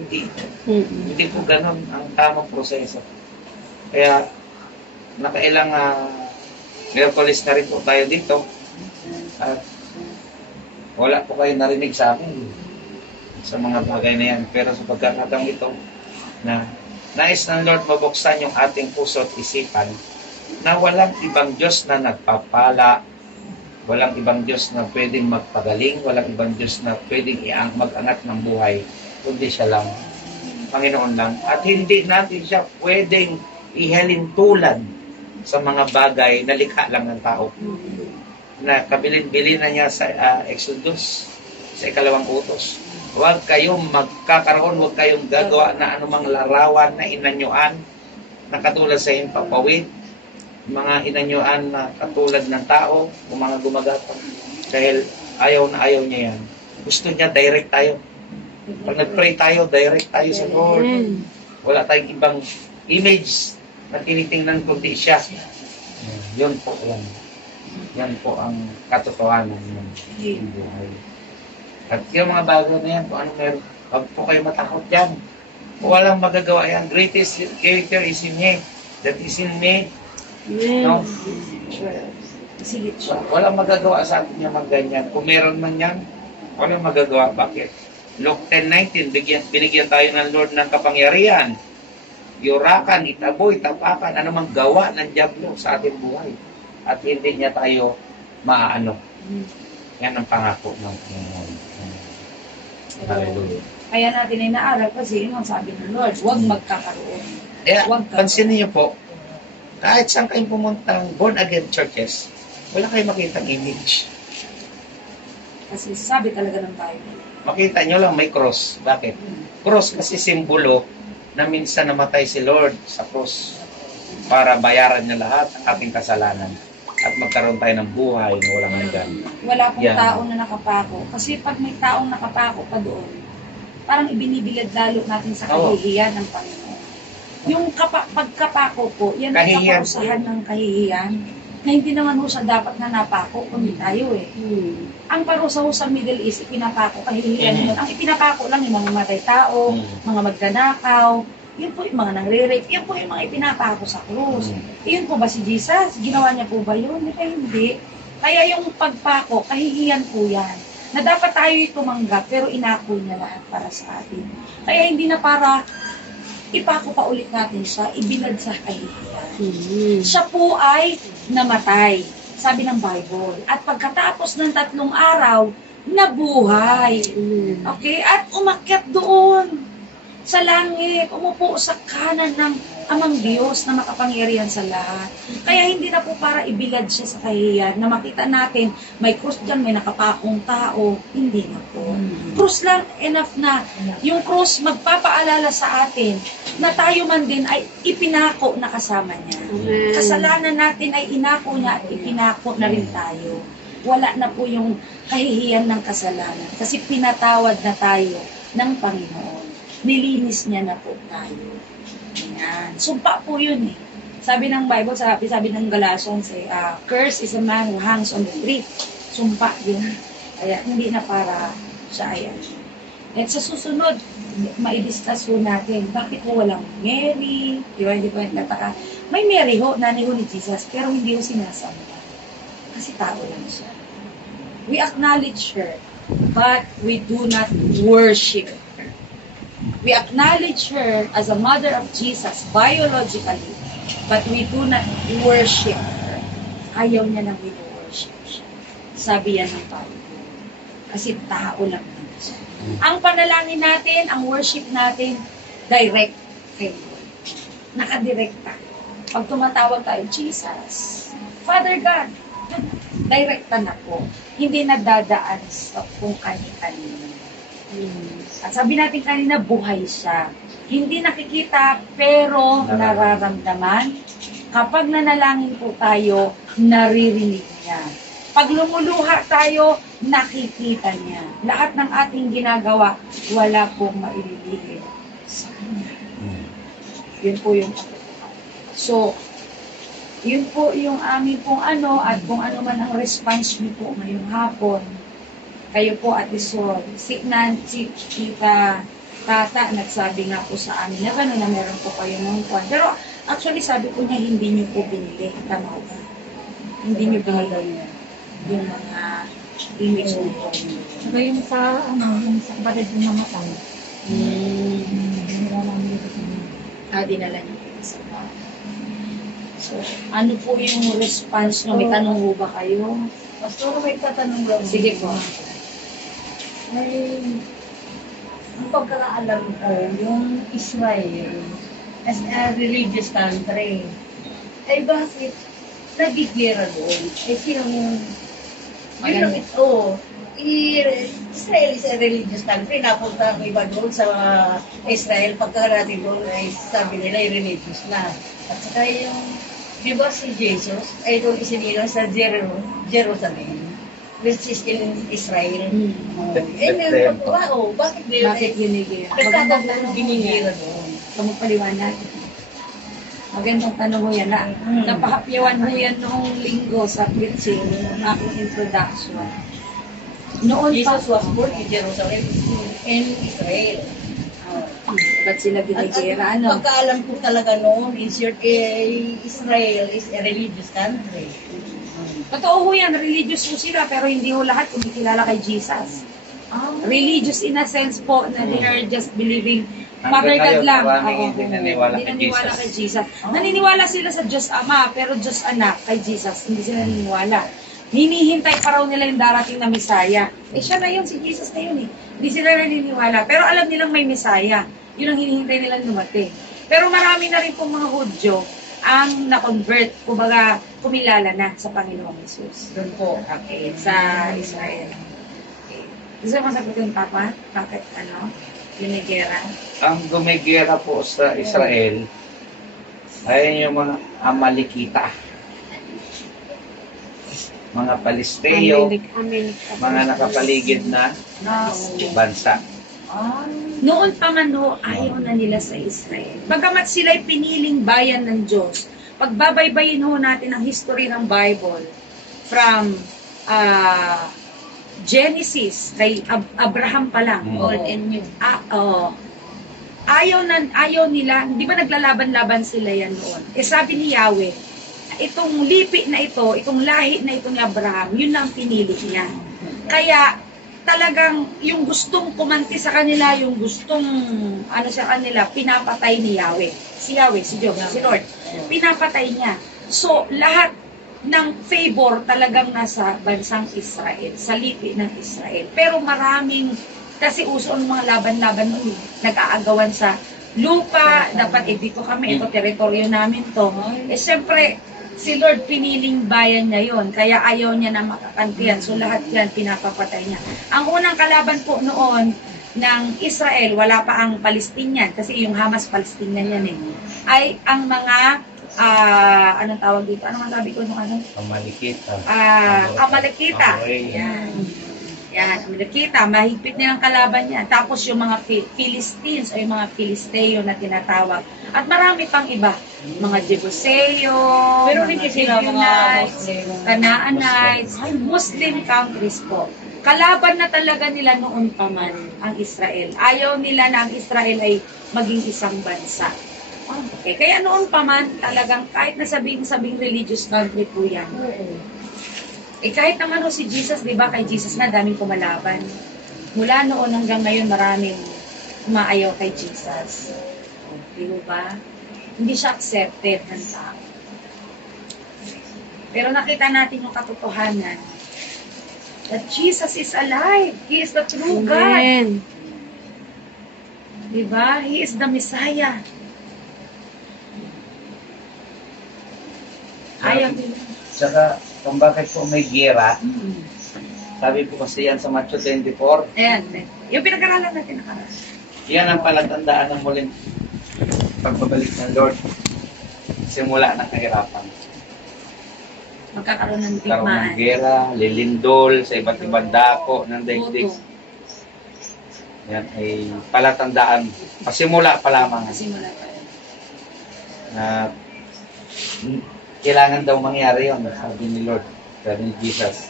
Hindi po ganun ang tamang proseso. Kaya, nakailang Miyerkules na rin po tayo dito. At wala po kayo narinig sa akin sa mga bagay na yan. Pero sa pagkakataong ito, na nais ng Lord mabuksan yung ating puso at isipan na walang ibang Diyos na nagpapala, walang ibang Diyos na pwedeng magpagaling, walang ibang Diyos na pwedeng mag-angat ng buhay, kundi siya lang, Panginoon lang. At hindi natin siya pwedeng ihalin tulad sa mga bagay na likha lang ng tao. Na kabilin-bilin na niya sa Exodus, sa 2 utos. Huwag kayong magkakaroon, huwag kayong gagawa na anumang larawan na inanyuan na katulad sa himpapawid, mga inanyuan na katulad ng tao, o mga gumagapang. Dahil ayaw na ayaw niya yan. Gusto niya, direct tayo. Pag nag-pray tayo, direct tayo sa Lord. Wala tayong ibang image na tinitingnan kundi siya. Yun po yan. Yan po ang katotohanan ng buhay. At yung mga bago na yan, kung ano meron, huwag po kayo matakot yan. Walang magagawa yan. Greatest character is in me. That is in me. No? Walang magagawa sa atin yung mga ganyan. Kung meron man yan, walang magagawa. Bakit? Luke 10:19, binigyan tayo ng Lord ng kapangyarihan. Yurakan, itaboy, tapakan, anumang gawa ng dyablo sa ating buhay. At hindi niya tayo maaano. Yan ang pangako ng Panginoon. Hallelujah. Kaya natin ay naaral kasi yun ang sabi ng Lord, huwag magkakaroon. Kaya, pansinin niyo po, kahit saan kayong pumuntang born-again churches, wala kayong makitang image. Kasi sabi talaga ng Bible. Makita niyo lang may cross. Bakit? Cross kasi simbolo na minsan namatay si Lord sa cross para bayaran niya lahat ang ating kasalanan at magkaroon tayo ng buhay na walang hanggan. Wala pong tao na nakapako. Kasi pag may taong nakapako pa doon, parang ibinibilad lalo natin sa kahihiyan ng Panginoon. Yung pagkapako po, yan ang kaparusahan ng kahihiyan na hindi naman ho siya dapat na napako, kundi tayo eh. Ang parusa ho sa Middle East, ipinapako, kahihiyan yun. Ang ipinapako lang yung mga matay tao, mga magnanakaw, yun po yung mga nangre-rape, yun po yung mga ipinapako sa krus. Yun po ba si Jesus? Ginawa niya po ba yun? Hindi. Kaya yung pagpako, kahihiyan po yan. Na dapat tayo tumanggap, pero inako niya lahat para sa atin. Kaya hindi na para ipako pa ulit natin siya, ibilad sa kahihiyan. Siya po ay namatay, sabi ng Bible. At pagkatapos ng 3 araw, nabuhay. Okay? At umakyat doon sa langit, umupo sa kanan ng Amang Diyos na makapangyarihan sa lahat. Kaya hindi na po para ibilad siya sa kahihiyan na makita natin may krus dyan, may nakapakong tao. Hindi na po. Krus lang, enough na. Yung krus magpapaalala sa atin na tayo man din ay ipinako na kasama niya. Kasalanan natin ay inako niya at ipinako na rin tayo. Wala na po yung kahihiyan ng kasalanan kasi pinatawad na tayo ng Panginoon. Nilinis niya na po tayo. Ayan. Sumpa po yun eh. Sabi ng Bible, sabi ng Galatians, curse is a man who hangs on the tree. Sumpa yun. Kaya hindi na para siya ay At sa susunod, maidiscuss po natin, bakit po walang Mary? Di ba, hindi po yung nataka. May Mary ho, nanay ho ni Jesus, pero hindi ho sinasamba. Kasi tao lang siya. We acknowledge her, but we do not worship her. We acknowledge her as a mother of Jesus biologically, but we do not worship her. Ayaw niya nang worship siya. Sabi yan ng Bible. Kasi tao lang siya. Ang panalangin natin, ang worship natin, direct kay Lord. Nakadirekta. Pag tumatawag tayo, Jesus, Father God, direkta na po. Hindi na dadaan sa kung kani-kanino. At sabi natin kanina, buhay siya. Hindi nakikita, pero nararamdaman. Kapag nanalangin po tayo, naririnig niya. Pag lumuluha tayo, nakikita niya. Lahat ng ating ginagawa, wala pong maililihim sa kanya. Yun po yung so, yun po yung amin pong at kung ano man ang response niyo po ngayong hapon, kayo po at Isol, si Nancy, Tita, Tata, nagsabi nga po sa amin na gano'n na meron po kayo ng kwan. Pero actually sabi ko niya, hindi niyo po binili. Tama ba? Hindi niyo binili yung mga image na po. Saka yung yung sa kapatid ng namatay. Dinala niyo po sa bahay. So, ano po yung response niyo? May tanong po ba kayo? Pastor, may tatanong lang. Sige po. May, ang pagkakaalam ko, yung Israel as a religious country, ay bakit nagigera doon? Eh sinong, Israel is a religious country. Napunta ko iba doon sa Israel. Pagkarating doon ay sabi nila ay religious na. At saka yung, di ba si Jesus ay doon isinilang sa Jerusalem, which is in Israel. Meron pa po bakit ginigira? Nagkakagano ginigira doon? Kamupaliwanag. Magandang tanong mo yan. Napahapyawan mo yan noong linggo sa preaching, ng aking introduction. Noon pa, Jesus was born in Jerusalem, in Israel. ba't sila ginigira? Pagkaalam ko talaga noon, Israel is a religious country. Totoo ho yan, religious po sila, pero hindi ho lahat kumikilala kay Jesus. Religious in a sense po na they are just believing Mother God lang. Hindi naniniwala kay Jesus. Naniniwala sila sa Diyos Ama, pero Diyos Anak kay Jesus. Hindi sila naniniwala. Hinihintay pa raw nila yung darating na Misaya. Siya na yun, si Jesus na yun eh. Hindi sila naniniwala. Pero alam nilang may Misaya. Yun ang hinihintay nilang dumating. Pero marami na rin pong mga Hudyo ang na-convert, kumbaga kumilala na sa Panginoong Jesus. Doon po, okay, sa Israel. Okay. Gusto mo sagutin, Papa? Bakit, Gumigera? Ang gumigera po sa Israel ay yung mga Amalekita. Mga Palisteo, mga nakapaligid na bansa. Noon pa man ho, ayaw na nila sa Israel. Bagamat sila'y piniling bayan ng Diyos, pagbabaybayin ho natin ang history ng Bible from Genesis, kay Abraham pa lang. Old and new. Ayaw nila, di ba naglalaban-laban sila yan noon? Sabi ni Yahweh, itong lipi na ito, itong lahi na ito ni Abraham, yun lang pinili niya. Kaya, talagang yung gustong kumanti sa kanila, yung gustong sa kanila, pinapatay ni Yahweh. Si Yahweh, si Diyos, si Lord. Pinapatay niya. So, lahat ng favor talagang nasa bansang Israel, sa lipi ng Israel. Pero maraming, kasi uso ang mga laban-laban nun, nag-aagawan sa lupa, dapat dito kami, ito teritoryo namin to. Siyempre, si Lord piniling bayan niya yon, kaya ayaw niya na makakantiyan. So lahat yan pinapapatay niya. Ang unang kalaban po noon ng Israel, wala pa ang Palestinian, kasi yung Hamas Palestinian yan ay ang mga anong tawag dito? Anong sabi ko nung ano? Amalekita. Amalekita. Yan. Yan, Amalekita. Mahigpit nilang kalaban yan. Tapos yung mga Philistines o yung mga Filisteo na tinatawag. At marami pang iba. Mga Jebuseo, Pero mga hindi sila mga Gibeonites, Muslim. Canaanites, Muslim countries po. Kalaban na talaga nila noon pa man ang Israel. Ayaw nila na ang Israel ay maging isang bansa. Okay. Kaya noon pa man, talagang kahit na sabing religious country po yan. Kahit naman si Jesus, di ba, kay Jesus na daming kumalaban. Mula noon hanggang ngayon, maraming umaayaw kay Jesus. Di ba? Hindi siya accepted ng tao. Pero nakita natin yung katotohanan that Jesus is alive. He is the true God. Amen. Di ba? He is the Messiah. Ayaw nila. Tsaka, kung bakit po may giyera, sabi po kasi yan sa Matthew 24, Ayan. Yung pinag-aralan natin nakaraan. yan ang palatandaan ng muling pagbabalik ng Lord. Simula ng kahirapan. Magkakaroon ng Karoon ng digmaan. giyera, lilindol sa iba't ibang dako ng daigdig. Yan ay palatandaan. Pasimula pa lamang Simula pa yun. na kailangan daw mangyari yun, sabi ni Lord, sabi ni Jesus.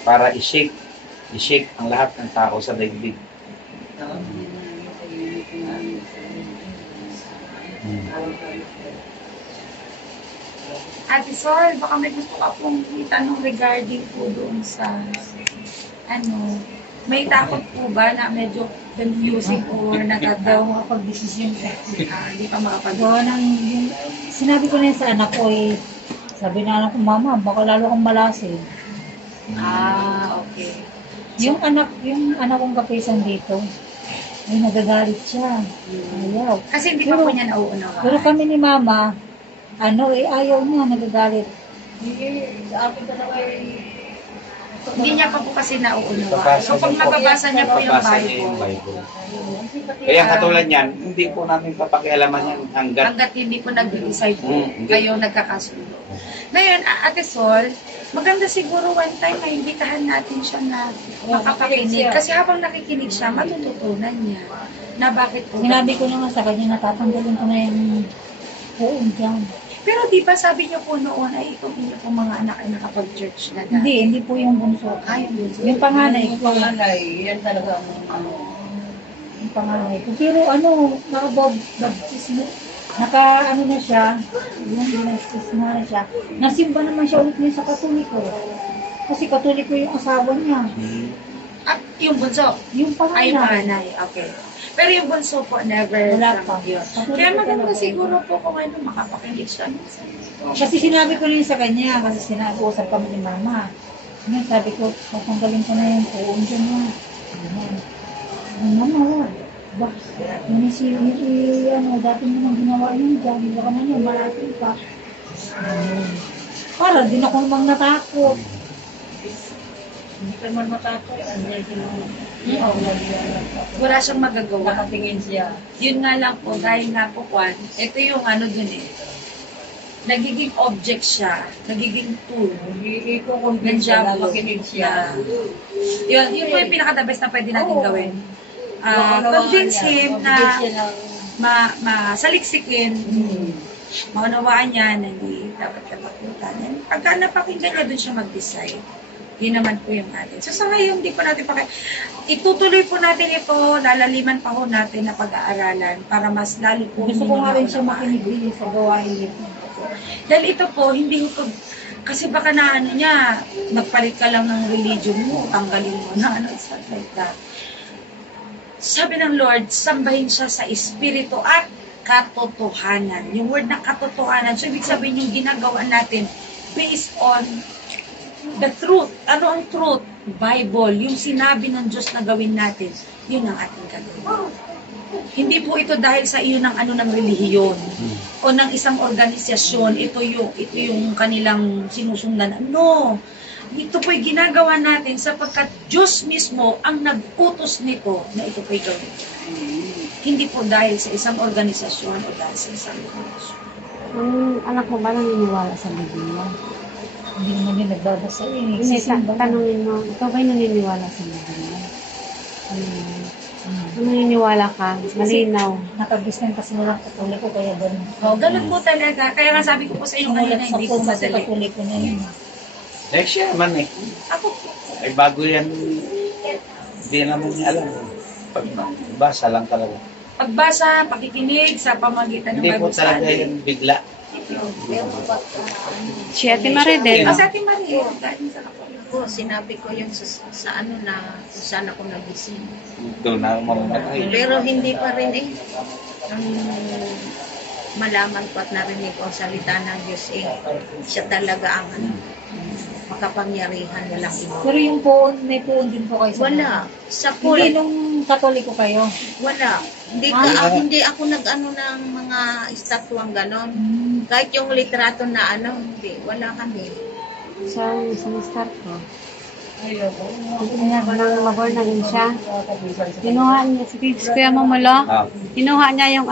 Para i-shake ang lahat ng tao sa daigdig. Ate Sol, baka may gusto ka pong itanong regarding po doon sa may takot po ba na medyo confusing or nagadaw Makapag-desisyon ka. hindi pa makapag Gawa ng, sinabi ko na yun sa anak ko sabi na anak ko, mama, baka lalo kang malasin. okay. Yung anak kong kapisan dito, ay nagagalit siya. Ayaw. Kasi hindi pa po niya nauunawa. Pero kami ni mama, ayaw niya, nagagalit. Sa akin talaga Hindi niya pa po kasi nauunawa. Babasa So pag niya po. mababasa niya po yung Babasa niya yung Bible, Bible. Kaya katulad yan, hindi po namin papakialaman yan hanggat hanggat hindi po nag-decide po, Hindi. kayo nagkakasundo. Ngayon, Ate Sol, maganda siguro one time na imbitahan natin siya na makapakinig. Kasi habang nakikinig siya, matututunan niya na bakit po. Sinabi ko naman sa kanya, natatanggalin ko na yung puon dyan. Pero di ba sabi niyo po noon ay itong inyo pong mga anak ay nakapag-church na dahil. Hindi po yung bunso. Yung panganay yung ko. panganay, yan talaga ang Yung panganay ko. Pero nakabaptis na. Na siya. Yung binastis na siya. Nasimba naman siya ulit niya sa Katoliko. Kasi Katoliko yung asawa niya. At yung bunso, Yung ay panganay. panganay. Okay. Pero yung bunso po, never Wala from pa. yun. Katoliko Kaya maganda talaga. siguro po kung makapakinig siya. Kasi sinabi ko rin sa kanya, kasi usap kami ni mama. Ngayon sabi ko, tatanggalin ko na yung puon dyan niya. Mama, ba? Dati mo nang ginawa yun dyan, baka na niya, malating pa. Para din ako namang natakot. hindi ka man matakot. Wala siyang magagawa. Nakatingin siya. Yun nga lang po, dahil nga po, Juan, ito yung dun nagiging object siya, nagiging tool. Iko-convince siya na makinig siya. Yun po yung pinaka-the best na pwede natin gawin. Convince him na masaliksikin, maunawaan niya na hindi dapat katakutan. Pagka napakinggan niya, dun siya mag-decide. Yun naman po yung atin. So sa ngayon, hindi po natin itutuloy po natin ito, lalaliman pa ho natin na pag-aaralan para mas lalo po. Gusto ko nga rin siya maunawaan. makinig din sa gawain dito. Dahil ito po, hindi ko kasi baka na niya, magpalit ka lang ng religion mo, tanggalin mo na, stuff like that. Sabi ng Lord, sambahin siya sa espiritu at katotohanan. Yung word na katotohanan, so ibig sabihin yung ginagawa natin based on the truth. Ano ang truth? Bible. Yung sinabi ng Diyos na gawin natin, yun ang ating gagawin. Hindi po ito dahil sa iyo ng ng relihiyon o ng isang organisasyon. Ito yung kanilang sinusundan. No. Ito po'y ginagawa natin sapagkat Diyos mismo ang nag-utos nito na ito po'y gawin. Hindi po dahil sa isang organisasyon o dahil sa isang organisasyon. Ang anak mo ba naniniwala sa Biblia? Hindi naman yung nagbabasa eh. Hindi, tanungin mo, ikaw ba'y naniniwala sa Biblia? Kung naniniwala ka, malinaw. Nakabisnan kasi nilang Katoliko kaya ganun. Ganun po talaga. Kaya nga sabi ko po sa inyo kanina, hindi po sa madali. Katoliko na yun. Next year man eh. Ako po. Ay bago yan, hindi naman niya alam. Pagbasa lang talaga. Pagbasa, pakikinig sa pamagitan ng Hindi po Bible talaga study. yung bigla. Si Ate Marie din. Sa ating Maria, galing sa Katoliko. Po, sinabi ko yung sa ano na kung saan ako nagising. Doon na mamamatay. Pero hindi pa rin eh. Ang malaman ko at narinig ko ang salita ng Diyos eh. Siya talaga ang makapangyarihan, walang iba. Pero yung poon, may poon din po kayo sa Wala. Sa pool, Hindi nung Katoliko kayo. wala. Hindi ako nag-ano ng mga estatwang ganon. Kahit yung litrato na hindi. Wala kami. Sa start ko. Nang mabor na rin siya. Kinuha niya, si Kuya Mamulo, Ah, kinuha niya yung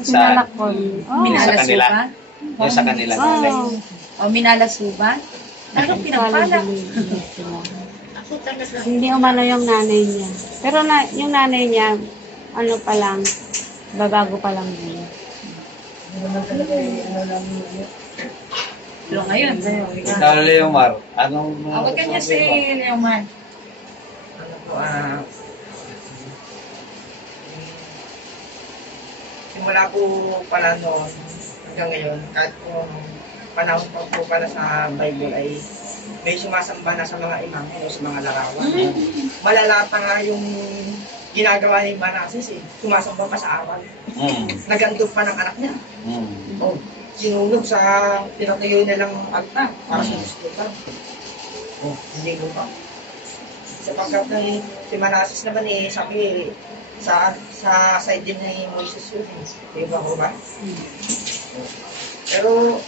sinalak ko. Minalasuban? yung sa kanila. Oh. O minalasuban? Anong pinagpala? Ako talaga. Hindi umano yung nanay niya. Pero yung nanay niya, ano pa lang, babago pa lang din. Pero ngayon, Ikaw, Leomar, anong... huwag ka niya si Leoman. Simula po pala noon hanggang ngayon, kahit kung panahon pa po pala sa Bible ay may sumasamba na sa mga imam o sa mga larawan. Malala pa nga yung ginagawa ni Manasseh eh. Sumasamba pa sa awal. Nagandog pa ng anak niya. O, sinunog sa pinatayo nilang altar para sa gusto lang. O, hindi ko pa. Sapagkat si Manasseh naman eh, sabi sa side din ni Moses yun. Diba ko ba? Pero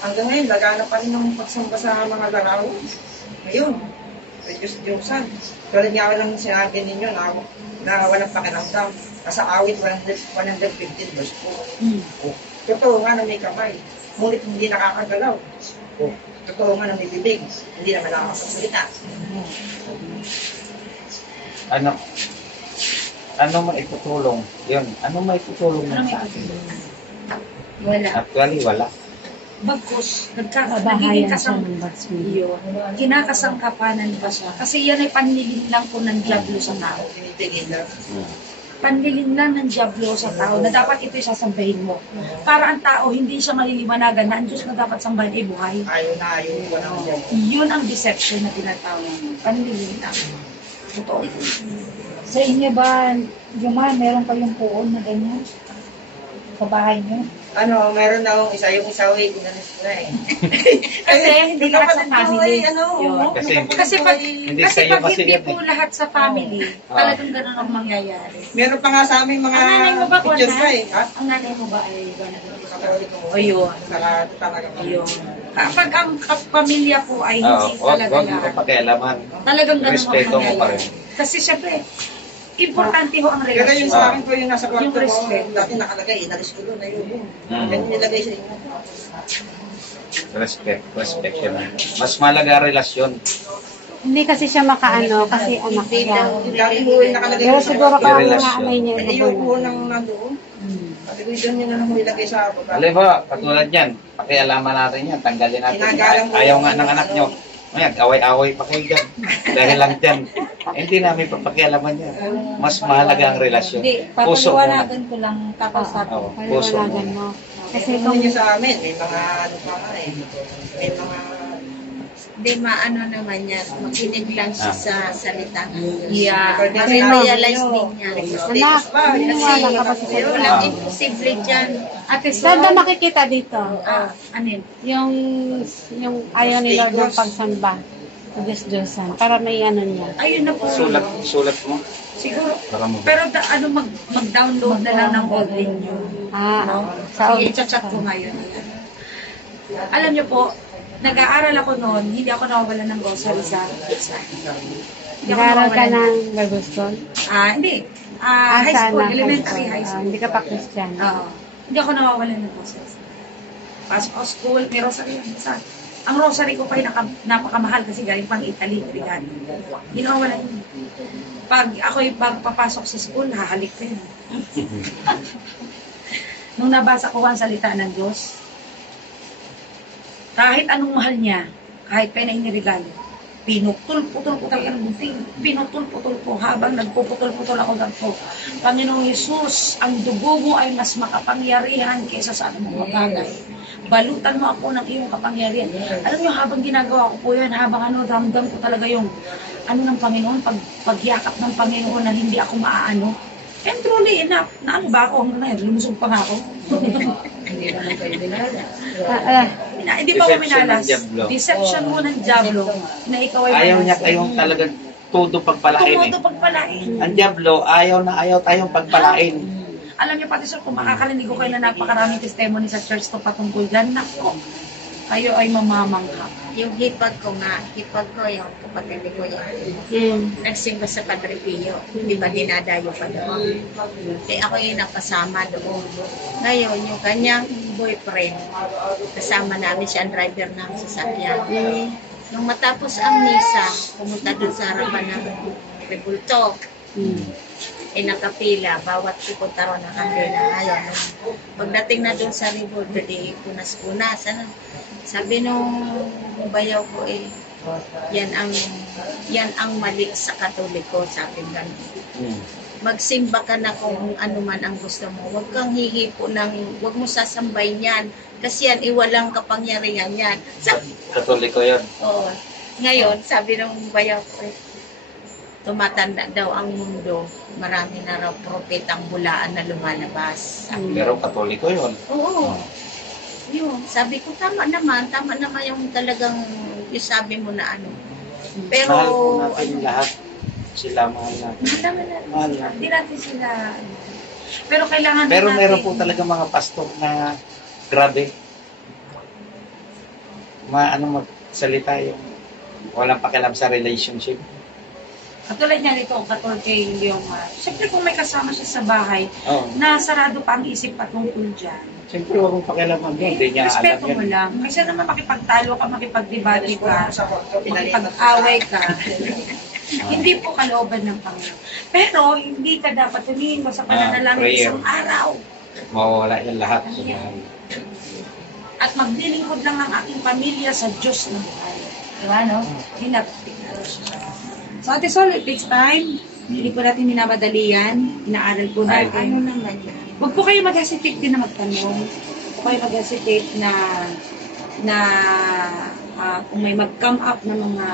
hanggang ngayon, lagana pa rin ng pagsamba sa mga larawan. Ngayon, Diyos-Diyosan. Tulad nga lang sinabi ninyo na walang pakiramdam. Nasa awit 115 verse 4. Totoo nga na may kamay, ngunit hindi nakakagalaw. Totoo nga na may bibig, hindi naman nakakapagsalita. Ano maitutulong? Yun, ano maitutulong Ano mo may sa atin? Wala. Actually, wala. Bagkus, Kabahayan nagiging siya ng batsman. yun. Kinakasangkapanan pa siya. Kasi yan ay panlilin lang po ng Diablo sa tao. Tinitigil lang. Panlilin lang ng Diablo sa tao na dapat ito'y sasambahin mo. Para ang tao, hindi siya maliliwanagan na ang Diyos na dapat sambahin ay buhay. Ayaw na ayaw, walang dyan. Yun ang deception na tinatawag. Panlilin lang. Totoo. Sa inyo ba, Jumar, meron kayong poon na ganyan? Sa bahay niyo? Meron na akong isa, yung isa way, ginalis ko na eh. Kasi hindi lahat sa family. Yun. Kasi pag Hindi kasi sa'yo pag kasi hindi yan po lahat sa family, talagang ganun ang mangyayari. Meron pa nga sa aming mga Ang nanay mo ba, pictures Juan, pa eh. Ha? Ang nanay mo ba ay gano'n? Katoliko mo. Ayun. Talaga pa. Ayun. Kapag ang pamilya po ay hindi talaga Huwag mo lahat, pakialaman. talagang ganun ang Respeto mo pa rin. mangyayari. Kasi syempre, importante ho ang Pero yung relasyon. sa akin po yung nasa kwarto Yung ko, respect. dati nakalagay, inalis ko doon, ayun. Yan yung nilagay sa inyo. Respect yun. Mas malaga relasyon. Hindi kasi siya makaano, kasi anak Hindi niya. daw Dati po yung nakalagay Pero ko sa siguro kwarto. kung Relasyon. mga amay niya, Hindi yung po nang nandoon. Sabi ko, doon yun na lang ilagay sa baba. Alam ba, katulad yan, pakialaman natin yan, tanggalin natin. Ginagalang mo Ayaw yung nga ng anak nyo. Ngayon, away-away pa kayo dyan. Dahil lang dyan. Hindi namin papakialaman yan. Mas mahalaga ang relasyon. Hindi, Puso muna. papaliwanagan ko lang tapos sa Oo, puso paliwanagan muna. mo. Kasi Kasi kung niyo sa amin, may mga ano pa nga eh. May mga Di maano naman yan, makinig lang siya sa salita ng Diyos. Yeah. Realize din niya. Anak, naniniwala ka ba sa Pero salita? lang imposible dyan. Ate Saan ba Sol, makikita dito? ano yun? Yung ayaw ni Lord ng pagsamba sa Diyos-Diyosan. Para may ano niya. Ayun na po. Sulat mo. Siguro. Para mo. Pero mag-download na lang ng old link nyo. Sa Sige, i-chat ko ngayon. Alam niyo po, nag-aaral ako noon, hindi ako nawawala ng grocery sa pizza. Hindi ako nag-aaral ka nawawalan. ng Bible school? Hindi. High saan school, na? elementary high school. Hindi ka pa Christian. Oo. Hindi ako nawawalan ng groceries. Pasok ako school, may rosary yun. Ang rosary ko pa ay napakamahal kasi galing pang Italy, regalo. Hindi nawawalan yun. Pag ako'y papasok sa school, hahalik ko yun. Nung nabasa ko ang salita ng Diyos, kahit anong mahal niya, kahit pa na iniregalo, pinutol-putol ko talaga ng gunting. Pinutol-putol ko habang nagpuputol-putol ako dito. Panginoong Yesus, ang dugo mo ay mas makapangyarihan kaysa sa anumang bagay. Balutan mo ako ng iyong kapangyarihan. Alam niyo, habang ginagawa ko po yan, habang ramdam ko talaga yung ng Panginoon, pagyakap ng Panginoon na hindi ako maaano. And truly enough, na ano ba ako hanggang ngayon? Lumusog pa nga ako. Hindi naman kayo dinala. Hindi pa ako minalas. Deception mo ng Diablo na ikaw ay Ayaw niya kayong talagang todo pagpalain eh. Tumuto pagpalain. Ang Diablo, ayaw na ayaw tayong pagpalain. Alam niyo pati sir, kung makakarinig ko kayo na napakaraming testimony sa church to patungkol dyan, nako, kayo ay mamamangha. Yung hipag ko, yung kapatid ko yan. Nagsing ko sa Padre Pio. Di ba dinadayo pa doon? Eh ako yung napasama doon. Ngayon, yung kanyang boyfriend, kasama namin siya, ang driver ng sasakyan. Nung matapos ang misa, pumunta doon sa harapan ng rebulto. Eh nakapila, bawat pupunta ron nakapila. Ngayon, pagdating na doon sa rebulto, di kunas-kunas. Sabi nung bayaw ko yan ang mali sa Katoliko, sabi ganun. Magsimba ka na kung ano man ang gusto mo. Huwag kang hihipo huwag mo sasambay niyan. Kasi yan, iwalang kapangyarihan yan. Katoliko yan. Oo. Ngayon, sabi nung bayaw ko, tumatanda daw ang mundo. Marami na raw propetang bulaan na lumalabas. Pero Katoliko yun. Oo. Yun, sabi ko, tama naman yung talagang yung sabi mo na ano. Pero, Mahal po natin lahat. Sila mahal natin. Mahal natin. Hindi natin sila, pero kailangan Pero natin. meron po talaga mga pastor na grabe. Magsalita yung walang pakialam sa relationship. Katulad niya nito, katulad kay yung, siyempre kung may kasama siya sa bahay, na sarado pa ang isip patungkol dyan. Siyempre, huwag mong pakialaman yun. Hindi niya alam Respeto mo yan. lang. Kasi naman makipagtalo ka, makipagdebate ka, makipag-away ka. Hindi po kalooban ng Panginoon. Pero hindi ka dapat tumingin mo sa pananalangin prayer. isang araw. Mawawala yan lahat. At maglilingkod lang ang aking pamilya sa Diyos na buhay. Diba, no? So, Ate Sol, it takes time. Hindi po natin minamadali yan. Inaaral po natin. ano naman yan? Huwag po kayo mag-hesitate din na magtanong. Huwag po kayo mag-hesitate na kung may mag-come up na mga